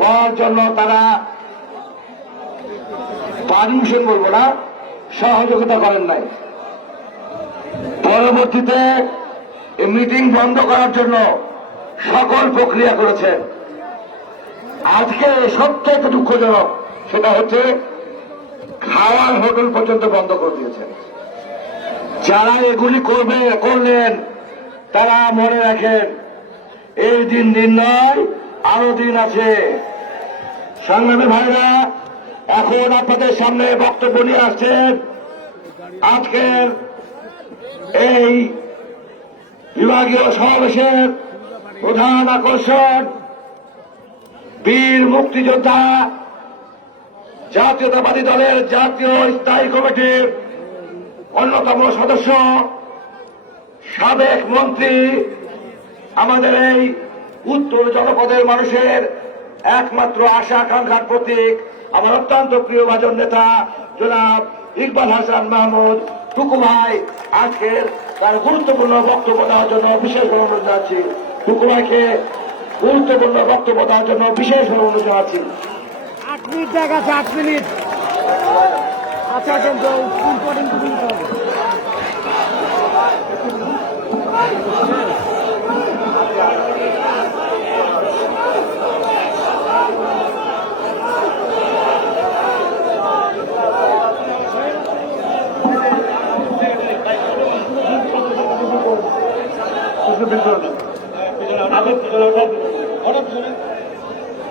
করার জন্য তারা পারমিশন বলবো না, সহযোগিতা করেন নাই। পরবর্তীতে এই মিটিং বন্ধ করার জন্য সকল প্রক্রিয়া করেছেন। আজকে সবচেয়ে দুঃখজনক সেটা হচ্ছে খাওয়ার হোটেল পর্যন্ত বন্ধ করে দিয়েছেন। যারা এগুলি করলেন তারা মনে রাখেন এই দিন নয়, আরো দিন আছে। সংগ্রামী ভাইরা, এখন আপনাদের সামনে বক্তব্য নিয়ে আসছেন আজকের এই বিভাগীয় সমাবেশের প্রধান আকর্ষণ বীর মুক্তিযোদ্ধা জাতীয়তাবাদী দলের জাতীয় স্থায়ী কমিটির অন্যতম সদস্য, সাবেক মন্ত্রী, আমাদের এই উত্তর জনপদের মানুষের একমাত্র আশা আকাঙ্ক্ষার প্রতীক, আমার অত্যন্ত প্রিয় ভাজন নেতা জনাব ইকবাল হাসান মাহমুদ টুকু ভাই আজকের তার গুরুত্বপূর্ণ বক্তব্য দেওয়ার জন্য বিশেষ অনুরোধ জানাচ্ছি। টুকু ভাইকে গুরুত্বপূর্ণ বক্তব্য দেওয়ার জন্য বিশেষ অনুরোধ জানাচ্ছি। 8 মিনিট জায়গা আছে, 8 মিনিট। আচ্ছা, কিন্তু ইম্পর্টেন্ট কিছু নিতে হবে।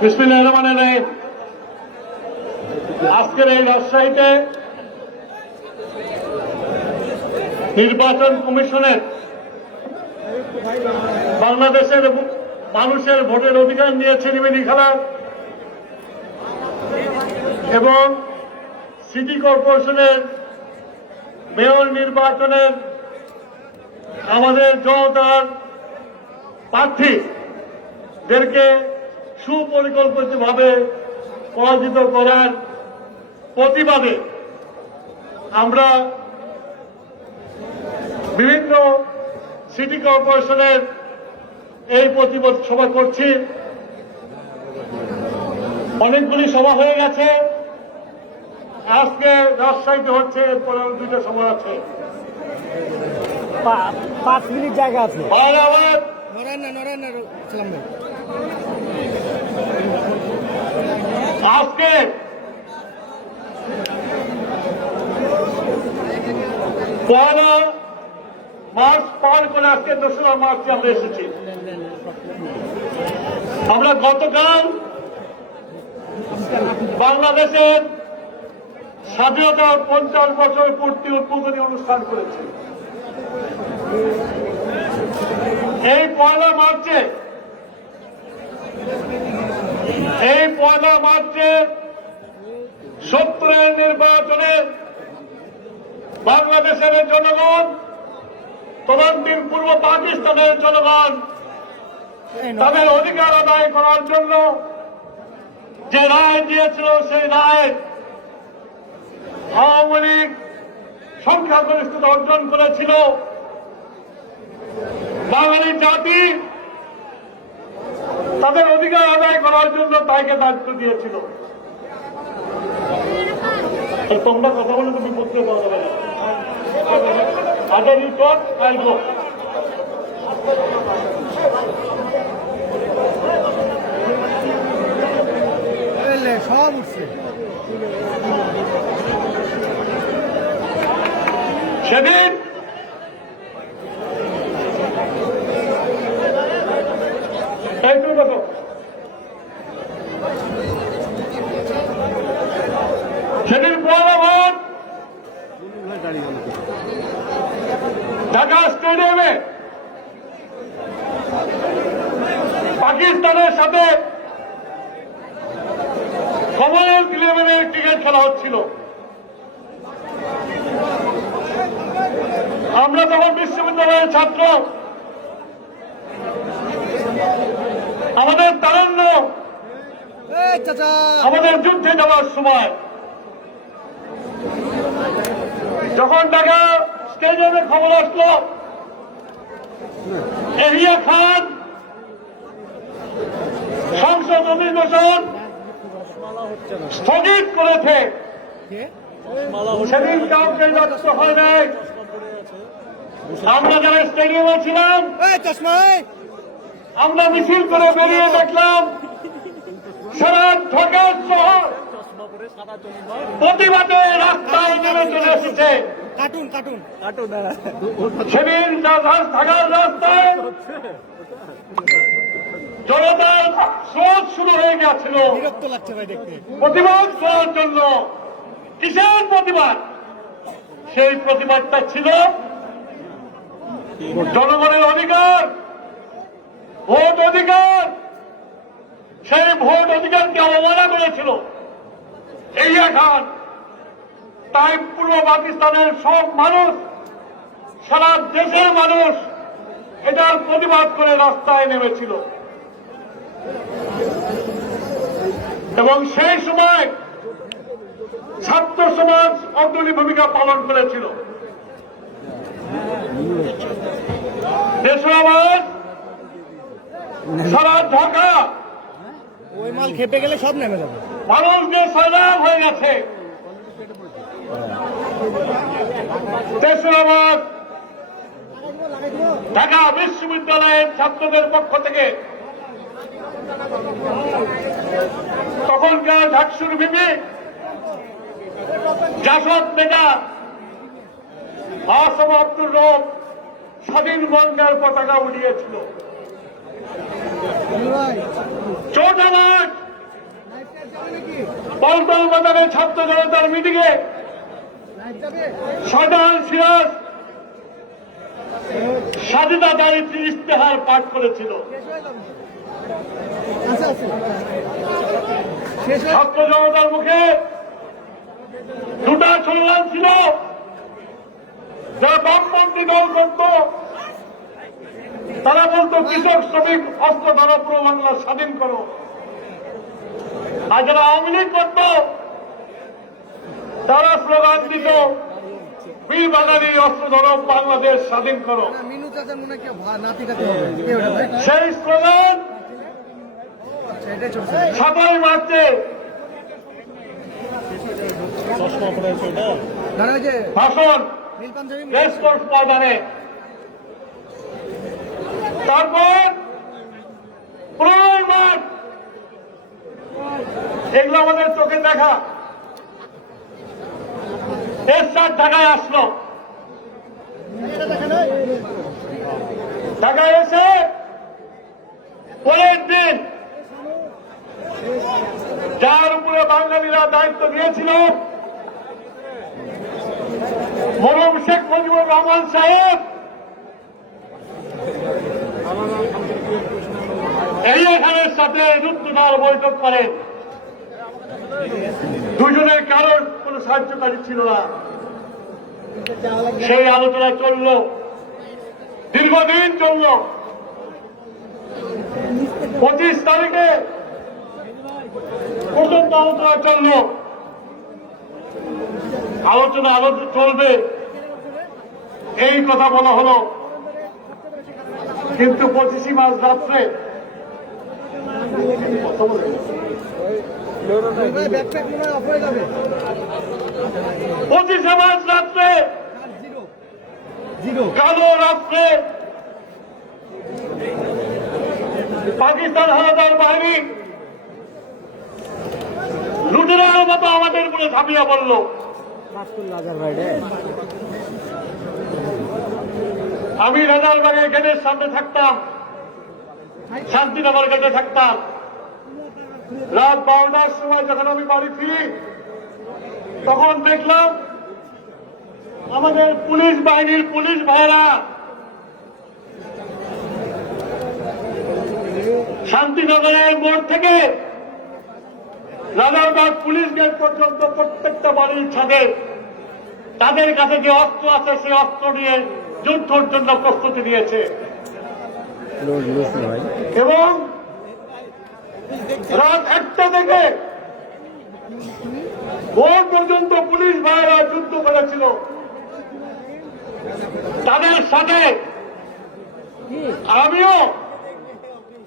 বিসমিল্লাহির রহমানির রহিম। আজকের এই রাজশাহীতে নির্বাচন কমিশনের বাংলাদেশের মানুষের ভোটের অধিকার নিয়ে ছিনিমিনি খেলা এবং সিটি কর্পোরেশনের মেয়র নির্বাচনের আমাদের জনতার প্রার্থীদেরকে সুপরিকল্পিতভাবে পরাজিত করার প্রতিবাদে আমরা বিভিন্ন সিটি কর্পোরেশনের এই প্রতিবাদ সভা করছি। অনেকগুলি সভা হয়ে গেছে, আজকে রাজশাহীতে হচ্ছে, এরপরে 2টা সভা আছে। 5 মিনিট জায়গা আছে। আজকে পয়লা মার্চ পার করে আজকে 2রা মার্চে আমরা এসেছি। আমরা গতকাল বাংলাদেশের স্বাধীনতার 50 বছর পূর্তি উদ্বোধনী অনুষ্ঠান করেছি। এই পয়লা মার্চে 70-এর নির্বাচনে বাংলাদেশের জনগণ, তদন্তির পূর্ব পাকিস্তানের জনগণ তাদের অধিকার আদায় করার জন্য যে রায় দিয়েছিল, সেই রায় আওয়ামী লীগ সংখ্যাগরিষ্ঠতা অর্জন করেছিল। বাঙালি জাতি তাদের অধিকার আদায় করার জন্য তাইকে দায়িত্ব দিয়েছিল। তোমরা কথা বলে তুমি বুঝতে পারবে না। Other you talk I go. সব উঠছে। সেদিন সেদিন পয়লা মার্চ ঢাকা স্টেডিয়ামে পাকিস্তানের সাথে কমনওয়েলথ 11-এর ক্রিকেট খেলা হচ্ছিল। আমরা তখন বিশ্ববিদ্যালয়ের ছাত্র, আমাদের তারুণ্য, আমাদের যুদ্ধে যাওয়ার সময় যখন ঢাকা স্টেডিয়ামে খবর আসলো এহিয়া খান সংসদ অধিবেশন স্থগিত করেছে, সেদিন কাউকে ব্যস্ত হয় নাই। আমরা যারা স্টেডিয়ামে ছিলাম চশমা আমরা মিছিল করে বেরিয়ে দেখলাম সারা ঢাকা শহর প্রতিবাদে রাস্তায় নেমে চলে এসেছে। কার্টুন কার্টুন কার্টুন সেদিন ঢাকার রাস্তায় জনতার স্রোত শুরু হয়ে গেছিল বিরক্ত লাগছে ভাই দেখতে। প্রতিবাদ করার জন্য। কিসের প্রতিবাদ? সেই প্রতিবাদটা ছিল জনগণের অধিকার, ভোট অধিকার। সেই ভোট অধিকারকে অবমাননা করেছিল এই খান। তাই পূর্ব পাকিস্তানের সব মানুষ, সারা দেশের মানুষ এটার প্রতিবাদ করে রাস্তায় নেমেছিল এবং সেই সময় ছাত্র সমাজ অগ্রণী ভূমিকা পালন করেছিল। দেশের আওয়াজ সারা ঢাকা ওই মাল খেপে গেলে সব নেমে যাবে। মানুষদের সজাগ হয়ে গেছে। দেশের আওয়াজ ঢাকা বিশ্ববিদ্যালয়ের ছাত্রদের পক্ষ থেকে তখনকার ঢাকসুর বিবি জাসদ নেতা আসম আব্দুর রব স্বাধীন বঙ্গের পতাকা উড়িয়েছিল। চৌঠাঘাট পল্টন বাজারের ছাত্র জনতার মিটিংয়ে শাহজাহান সিরাজ স্বাধীনতার ইশতেহার পাঠ করেছিল। ছাত্র জনতার মুখে দুটা স্লোগান ছিল, যারা বামপন্থী দল করত তারা বলতো কৃষক শ্রমিক অস্ত্র ধরো, পুরো বাংলা স্বাধীন করো। আর যারা আওয়ামী লীগ করত তারা স্লোগান দিত বীর বাঙালি অস্ত্র ধরো, বাংলাদেশ স্বাধীন করো। সেই স্লোগান 7ই মার্চে ভাষণ রেসকোর্স ময়দানে, তারপর প্রলয় মাঠ, এগুলো আমাদের চোখে দেখা। এরশাদ ঢাকায় আসলো, ঢাকায় এসে পরের দিন যার উপরে বাঙালিরা দায়িত্ব দিয়েছিল মরহুম শেখ মুজিবুর রহমান সাহেব, এই এখানের সাথে রুদ্ধদ্বার বৈঠক করেন। দুজনের কারোর কোন সাহায্যকারী ছিল না। সেই আলোচনা চলল, দীর্ঘদিন চলল। 25 তারিখে পর্যন্ত আলোচনা চলল। আলোচনা চলবে এই কথা বলা হলো, কিন্তু 25 মার্চ রাত্রে 25 মার্চ রাত্রে কালো রাত্রে পাকিস্তান হানাদার বাহিনী লুটেরার মতো আমাদের উপরে ঝাঁপিয়ে পড়ল। আমি রাজারবাগের গেটের সামনে থাকতাম, শান্তিনগর গেটে থাকতাম। রাত 12টার সময় যখন আমি বাড়ি ফিরি তখন দেখলাম আমাদের পুলিশ বাহিনীর পুলিশ ভাইয়েরা শান্তিনগরের মোড় থেকে রাজারবাগ পুলিশ গেট পর্যন্ত প্রত্যেকটা বাড়ির ছাদে তাদের কাছে যে অস্ত্র আছে সেই অস্ত্র নিয়ে যুদ্ধের জন্য প্রস্তুতি নিয়েছে এবং রাত 1টা থেকে ভোর পর্যন্ত পুলিশ ভাইয়েরা যুদ্ধ করেছিল। তাদের সাথে আমিও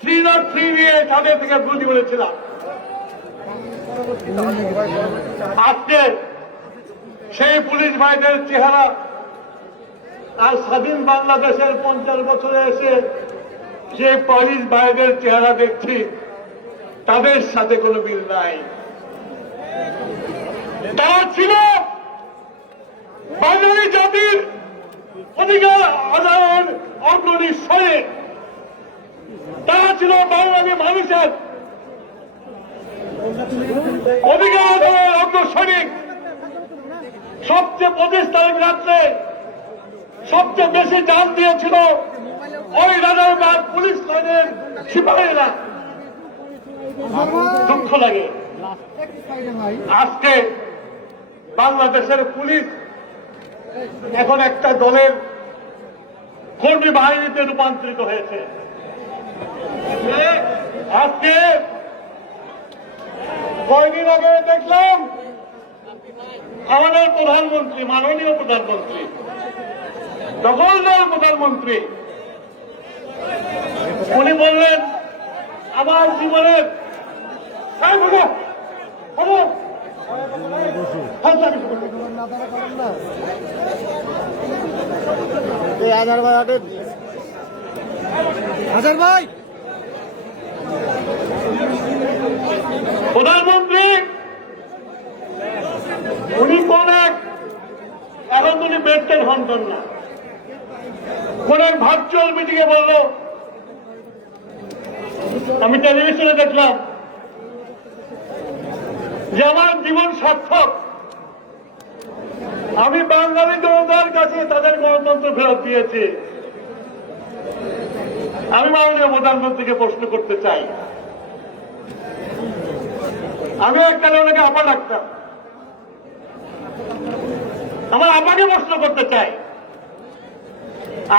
303 নিয়ে তাদের থেকে গুলি করেছিলাম। আজকে সেই পুলিশ ভাইদের চেহারা আর স্বাধীন বাংলাদেশের 50 বছরে এসে যে পুলিশ বাহিনীর চেহারা দেখছি তাদের সাথে কোনো মিল নাই। তারা ছিল বাঙালি জাতির অধিকার আদায়ের অগ্রণী সৈনিক, তারা ছিল বাঙালি মানুষের অধিকার আদায়ের অগ্রসৈনিক। সবচেয়ে 25 তারিখ রাত্রে সবচেয়ে বেশি জান দিয়েছিল ওই রাজারবাগ পুলিশ লাইনের সিপাহীরা। দুঃখ লাগে আজকে বাংলাদেশের পুলিশ এখন একটা দলের কর্মী বাহিনীতে রূপান্তরিত হয়েছে। আজকে কয়েকদিন আগে দেখলাম আমাদের প্রধানমন্ত্রী, মাননীয় প্রধানমন্ত্রী, দখলদার প্রধানমন্ত্রী, উনি বললেন আমার জীবনের প্রধানমন্ত্রী উনি কোন এক, এখন উনি বেডটেন হন না, কোন এক ভার্চুয়াল মিটিং এ বলল, আমি টেলিভিশনে দেখলাম যে আমার জীবন সার্থক, আমি বাঙালি জনতার কাছে তাদের গণতন্ত্র ফেরত দিয়েছি। আমি মাননীয় প্রধানমন্ত্রীকে প্রশ্ন করতে চাই, আমি এককালে ওনাকে আপা ডাকতাম, আমার আপাকে প্রশ্ন করতে চাই,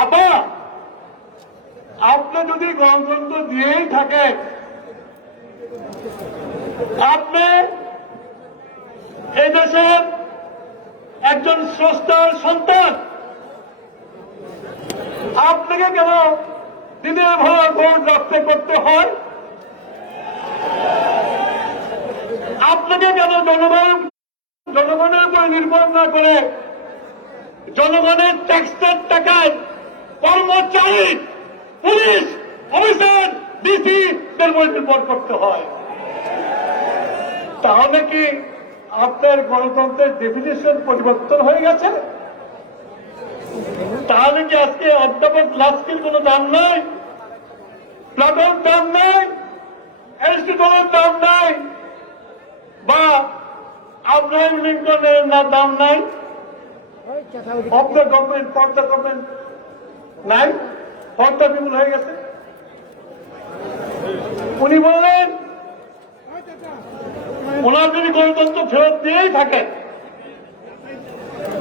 আপা আপনি যদি গণতন্ত্র দিয়েই থাকেন, আপনি এই দেশের একজন স্রষ্টার সন্তান, আপনাকে কেন দিনের ভরা ভোট রক্ষা করতে হয়? আপনাকে কেন জনগণের উপর নির্ভর না করে জনগণের ট্যাক্সের টাকায় কর্মচারী, পুলিশ অফিসার, ডিসি দের উপর নির্ভর করতে হয়? তাহলে কি আপনার গণতন্ত্রের ডেফিনেশন পরিবর্তন হয়ে গেছে? তাহলে কি আজকে অধ্যাপক লাস্কির কোনো দাম নাই, প্লাটোর দাম নাই, অ্যারিস্টটলের দাম নাই, বা আব্রাহাম লিঙ্কনের দাম নাই? Of the government, for the government নাই, ফর দ্য পিপুল হয়ে গেছে। উনি বললেন ওনার যদি গণতন্ত্র ফেরত দিয়েই থাকেন,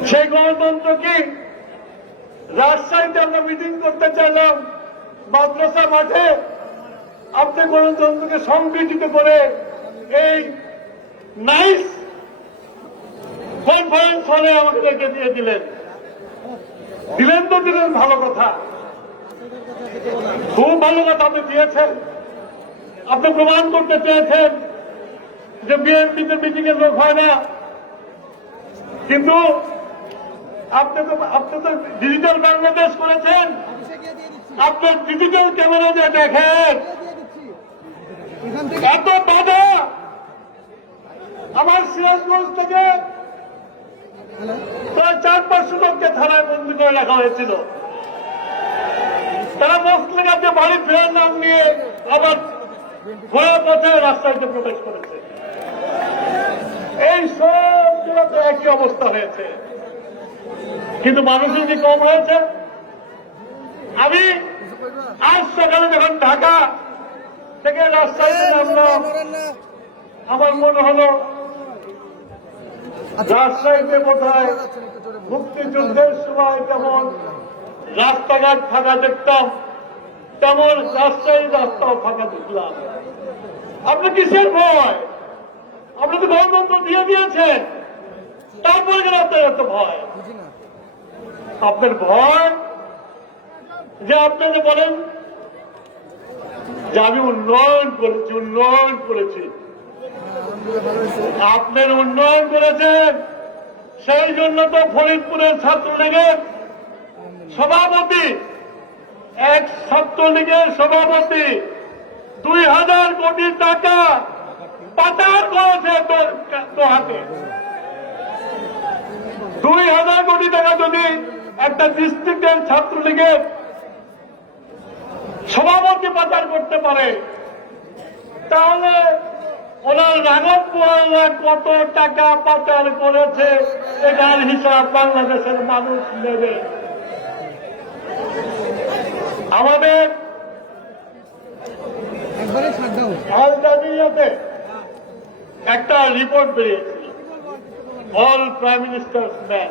সেই গণতন্ত্র কি রাজশাহীতে আমরা মিটিং করতে চাইলাম মাদ্রাসা মাঠে, আপনি গণতন্ত্রকে সংগঠিত করে এই নাইস কনফারেন্স হলে আমাদেরকে দিয়ে দিলেন তো দিলেন, ভালো কথা, খুব ভালো কথা আপনি দিয়েছেন। আপনি প্রমাণ করতে চেয়েছেন যে বিএনপিতে মিটিং এর লোক হয় না, কিন্তু আপনি তো ডিজিটাল বাংলাদেশ করেছেন, আপনি ডিজিটাল ক্যামেরা দিয়ে দেখেন এত বাধা। আমার সিরাজগঞ্জ থেকে প্রায় 400-500 লোককে থানায় বন্দী করে রাখা হয়েছিল। তারা মসলিগাতে বাড়ি ফেরার নাম নিয়ে আবার ঘোড়ার পথে রাস্তায় প্রবেশ করেছে। এই সবগুলোতে একই অবস্থা হয়েছে, কিন্তু মানুষের কি কম হয়েছে? আমি আজ সকালে যখন ঢাকা থেকে রাজশাহীতে নামলাম, আমার মনে হলো রাজশাহীতে বোধহয় মুক্তিযুদ্ধের সময় যেমন রাস্তাঘাট ফাঁকা দেখতাম, তেমন রাজশাহীর রাস্তাও ফাঁকা দেখলাম। আপনি কিসের ভয়? আপনি তো গণতন্ত্র দিয়ে দিয়েছেন, তারপরে কেন আপনার এত ভয়? আপনার ভয় যে আপনি যে বলেন যে আমি উন্নয়ন করেছি, আপনার উন্নয়ন করেছেন, সেই জন্য তো ফরিদপুরের ছাত্রলীগের সভাপতি, এক ছাত্রলীগের সভাপতি 2000 কোটি টাকা পাচার করেছে তোর হাতে। 2000 কোটি টাকা যদি একটা ডিস্ট্রিক্টের ছাত্রলীগের সভাপতি পাচার করতে পারে, তাহলে ওনার রাঘব বোয়ালরা কত টাকা পাচার করেছে এটার হিসাব বাংলাদেশের মানুষ নেবে। আমাদের আল জাজিরাতে একটা রিপোর্ট বেরিয়েছিল, অল প্রাইম মিনিস্টার্স ম্যান।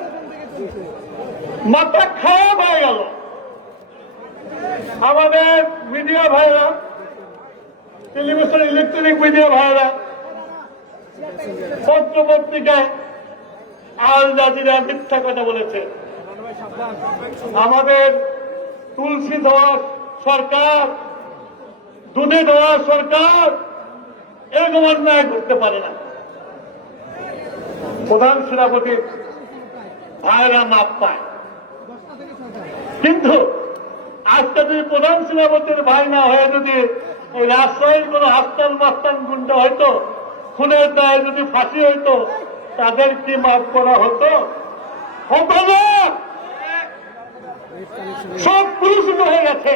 মাথা খারাপ হয়ে গেল। আমাদের মিডিয়া ভাইরা, টেলিভিশন ইলেকট্রনিক মিডিয়া ভাইরা, পত্র পত্রিকায় আল জাজিরা মিথ্যা কথা বলেছে। আমাদের তুলসী দেওয়া সরকার, দুধে দেওয়া সরকার এরকম অন্যায় করতে পারে না। প্রধান সেনাপতির ভাইরা মাপ পায়, কিন্তু আজকে যদি প্রধান সেনাপতির ভাই না হয়ে যদি ওই রাজশাহীর কোন হাস্তান মাস্তান গুন্ডা হয়তো, খুনের দায়ে যদি ফাঁসি হইতো, তাদের কি মাফ করা হতো? হতো না। সব পুলিশিত হয়ে গেছে।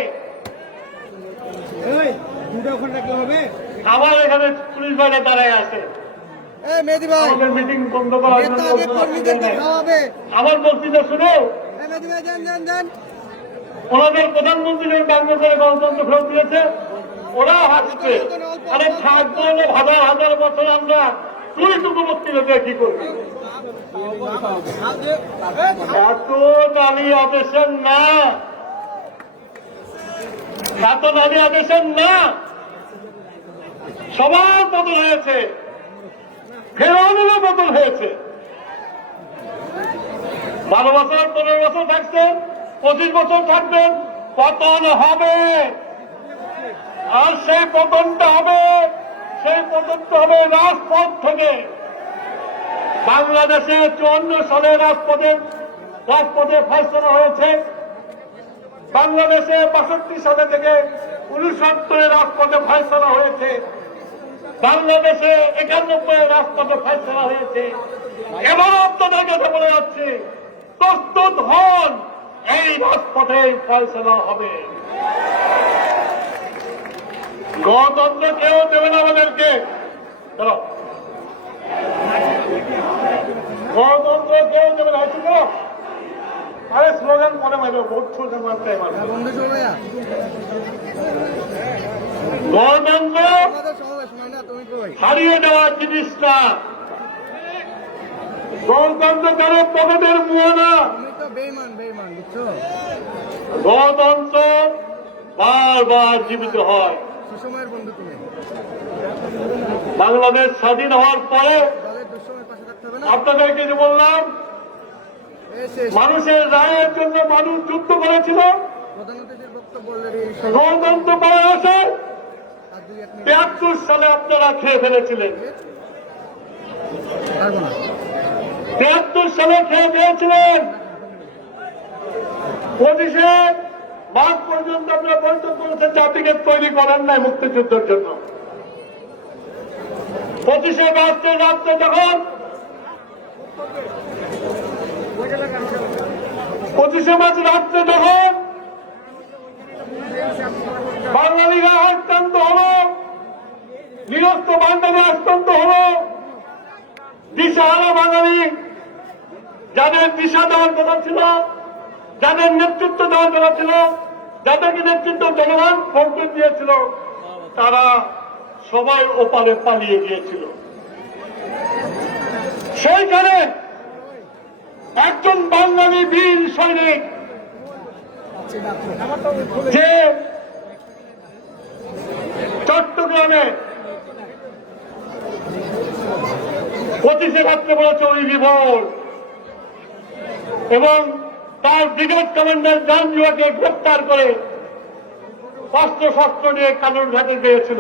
আমার এখানে পুলিশ ভাইরা দাঁড়ায় আছে, আমাদের মিটিং বন্ধ করার জন্য। আমার বক্তৃতা শুনে ওনাদের প্রধানমন্ত্রীদের ব্যঙ্গ করে গণতন্ত্র ফেরত দিয়েছে, ওরা হাসছে। আরে থাকবো হাজার হাজার বছর আমরা তুইটুকু বক্তৃতা দিয়ে কি করবি? এত নারী আদেশের না, এত নারী আদেশের না। সবার বদল হয়েছে, ফেরাউনেরও বদল হয়েছে। 12 বছর 15 বছর থাকছেন, 25 বছর থাকবেন, পতন হবে। আর সেই পতনটা হবে, সেই পতনটা হবে রাজপথ থেকে। বাংলাদেশে 54 সালে রাজপথে ফয়সলা হয়েছে। বাংলাদেশে 62 সালে থেকে 69 রাজপথে ফয়সলা হয়েছে। বাংলাদেশে 91 রাজপথে ফয়সলা হয়েছে। এবার আপনাদের কাছে বলে যাচ্ছে, প্রস্তুত হন, এই রাজপথে ফয়সলা হবে। গণতন্ত্র কেউ দেবে না আমাদেরকে। চলো, গণতন্ত্র কেউ দেবে না। হয়েছিল আরে স্লোগান মনে মারবে, ভোট স্লোগান মারতে গণতন্ত্র হারিয়ে দেওয়ার জিনিস না। গণতন্ত্র কারো পকেটের মুয়া না। গণতন্ত্র বারবার জীবিত হয়। বাংলাদেশ স্বাধীন হওয়ার পরে আপনাদেরকে যে বললাম, মানুষের রায়ের জন্য মানুষ যুদ্ধ করেছিল। গণতন্ত্র পাওয়া আসে 73 সালে আপনারা খেয়ে ফেলেছিলেন। 73 সালে খেয়ে ফেলেছিলেন। 25শে মার্চ পর্যন্ত আপনারা বৈঠক করেছেন, জাতিকে তৈরি করেন নাই মুক্তিযুদ্ধের জন্য। 25শে মার্চের রাত্রে যখন 25শে মার্চ রাত্রে যখন বাঙালিরা আক্রান্ত হল, নিরস্ত বাঙালি আক্রান্ত হল, দিশাহারা বাঙালি, যাদের দিশা দেওয়ার কথা ছিল, যাদের নেতৃত্ব দেওয়ার কথা ছিল, যাদেরকে নেতৃত্ব জনগণ ভোট দিয়েছিল, তারা সবাই ওপারে পালিয়ে গিয়েছিল। সেইখানে একজন বাঙালি বীর সৈনিক যে চট্টগ্রামে 25শে রাত্রে বলেছে ওই রিভোল্ট, এবং তার ব্রিগেড কমান্ডার জানজুয়াকে গ্রেপ্তার করে অস্ত্র শস্ত্র নিয়ে কালুরঘাটে গিয়েছিল।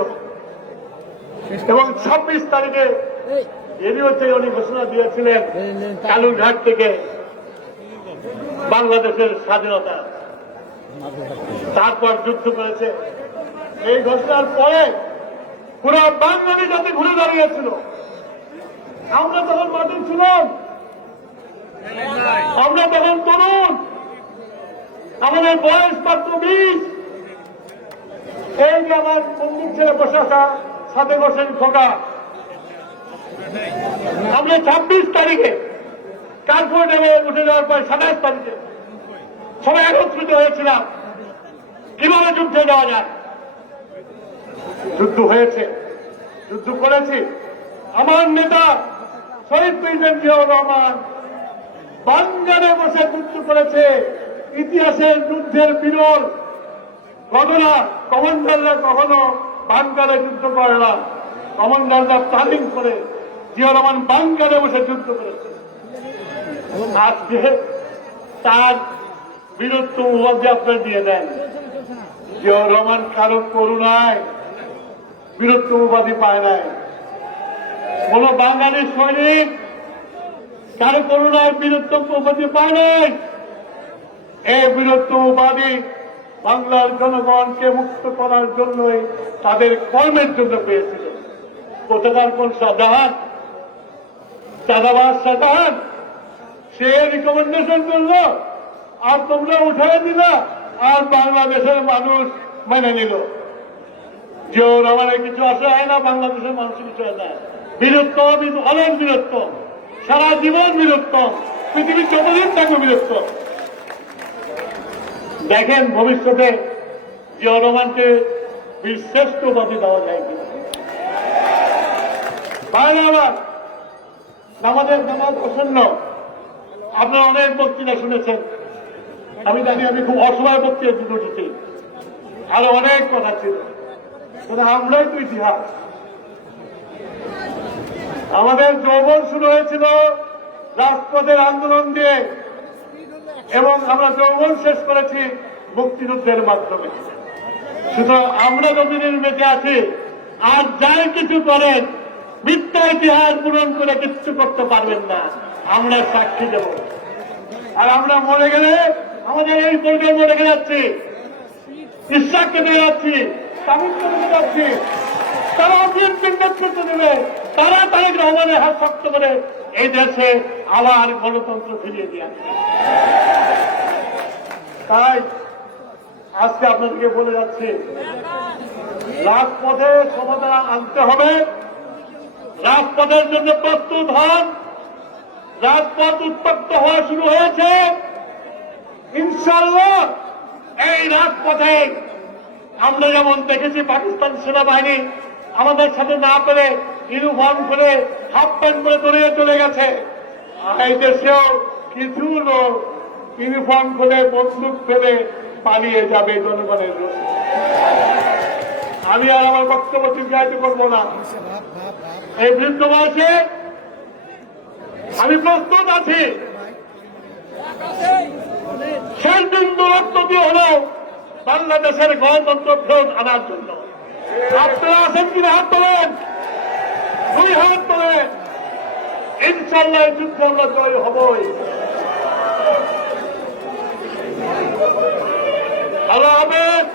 এবং 26 তারিখে এরই হচ্ছে উনি ঘোষণা দিয়েছিলেন কালুরঘাট থেকে বাংলাদেশের স্বাধীনতা, তারপর যুদ্ধ করেছে। এই ঘোষণার পরে পুরো বাঙালি জাতি ঘুরে দাঁড়িয়েছিল। আমরা তখন মাটি ছিলাম, আমরা তখন তরুণ, আমাদের বয়স মাত্র 20। এই যে আমার বন্দুক ছেড়ে বসে আসা সাথে বসেন খোকা, আমরা 26 তারিখে কার্পুর নেমে উঠে যাওয়ার পর 27 তারিখে সবাই একত্রিত হয়েছিলাম কিভাবে যুদ্ধে যাওয়া যায়। যুদ্ধ হয়েছে, যুদ্ধ করেছি। আমার নেতা শহীদ প্রেসিডেন্ট জিয়াউর রহমান বাঙ্গালে বসে যুদ্ধ করেছে। ইতিহাসের যুদ্ধের বিরল ঘটনা। কমান্ডাররা কখনো বাঙ্গালে যুদ্ধ করে না, কমান্ডাররা প্ল্যানিং করে। জিয়াউর রহমান বাঙ্গালে বসে যুদ্ধ করেছে। আজকে তার বীরত্ব উপাধি আপনার দিয়ে দেন। জিয়াউর রহমান কারো করুণায় বীরত্ব উপাধি পায় নাই। কোন বাঙালি সৈনিক কারো করুণায় বীরত্ব উপাধি পায় নাই। এই বীরত্ব উপাধি বাংলার জনগণকে মুক্ত করার জন্যই তাদের কর্মের জন্য পেয়েছিল। কোথাকার কোন শাহজাহান, চাঁদাবাজ শাহজাহান, সে রিকমেন্ডেশন করলো আর তোমরা উঠাই দিলা আর বাংলাদেশের মানুষ মেনে নিল। জিয়াউর রহমানের কিছু আসে হয় না, বাংলাদেশের মানুষের কিছু হয় না। বীরত্ব, অনেক বীরত্ব, সারা জীবন বীরত্ব, পৃথিবীর যতদিন থাকবে বীরত্ব। দেখেন ভবিষ্যতে জিয়াউর রহমানকে বীরশ্রেষ্ঠ উপাধি দেওয়া যায় কিনা। বাইরে আবার আমাদের নামাজ প্রসন্ন। আপনারা অনেক বক্তৃতা শুনেছেন, আমি জানি আমি খুব অসহায় বক্তৃতা দিতে উঠেছি, আরো অনেক কথা ছিল, কিন্তু আমরাই তো ইতিহাস। আমাদের যৌবন শুরু হয়েছিল রাজপথের আন্দোলন দিয়ে এবং আমরা যৌবন শেষ করেছি মুক্তিযুদ্ধের মাধ্যমে। সুতরাং আমরা যতদিন বেঁচে আছি আর যাই কিছু করেন মিথ্যা ইতিহাস পূরণ করে কিচ্ছু করতে পারবেন না। আমরা সাক্ষী দেব। আর আমরা মরে গেলে আমাদের এই প্রজন্ম রেখে যাচ্ছি, ইসলামকে দিয়ে যাচ্ছি, তামিলকে রেখে যাচ্ছি, তারা বিএনপির নেতৃত্ব দেবে, তারা তারেক রহমানের হাত শক্ত করে এই দেশে আবার গণতন্ত্র ফিরিয়ে দিয়ে আসবে। তাই আজকে আপনাদেরকে বলে যাচ্ছি, রাজপথে সমাধান আনতে হবে। রাজপথের জন্য প্রস্তুত হন। রাজপথ উত্তপ্ত হওয়া শুরু হয়েছে। ইনশাআল্লাহ এই রাজপথে আমরা যেমন দেখেছি পাকিস্তান সেনাবাহিনী আমাদের সাথে না করে ইউনিফর্ম করে হাফ প্যান্ট করে দৌড়িয়ে চলে গেছে, এই দেশেও কিছু লোক ইউনিফর্ম করে বন্দুক ফেলে পালিয়ে যাবে জনগণের রোষে। আমি আর আমার বক্তব্য দীর্ঘায়িত করবো না। এই বৃদ্ধ বয়সে আমি প্রস্তুত আছি শেষ বিন্দু রক্ত দিয়ে হলেও বাংলাদেশের গণতন্ত্র ফেরত আনার জন্য। আপনারা আছেন কিনা হাত তোলেন, 2 হাত তোলেন। ইনশাল্লাহ এই যুদ্ধে আমরা জয় হবই। আল্লাহ হাফেজ।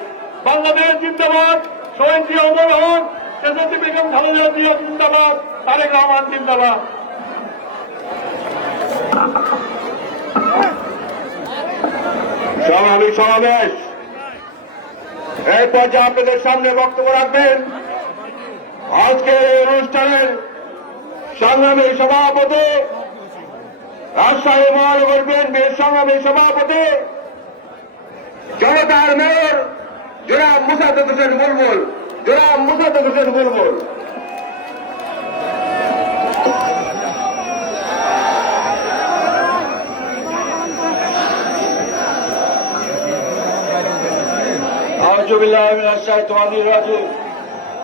বাংলাদেশ জিন্দাবাদ। শহীদ জিয়া অমর হন। দেশনেত্রী বেগম খালেদা জিয়া জিন্দাবাদ। তারেক রহমান জিন্দাবাদ। সমাবেশ এই পর্যায়ে আপনাদের সামনে বক্তব্য রাখবেন আজকের এই অনুষ্ঠানের সংগ্রামী সভাপতি, রাজশাহী মহানগর বিএনপির সংগ্রামী সভাপতি, জনতার মেয়র জনাব মুসাদ্দেক হোসেন বুলবুল। জনাব মুসাদ্দেক হোসেন বুলবুল। আউযু বিল্লাহি মিনাশ শাইতানির রাজিম।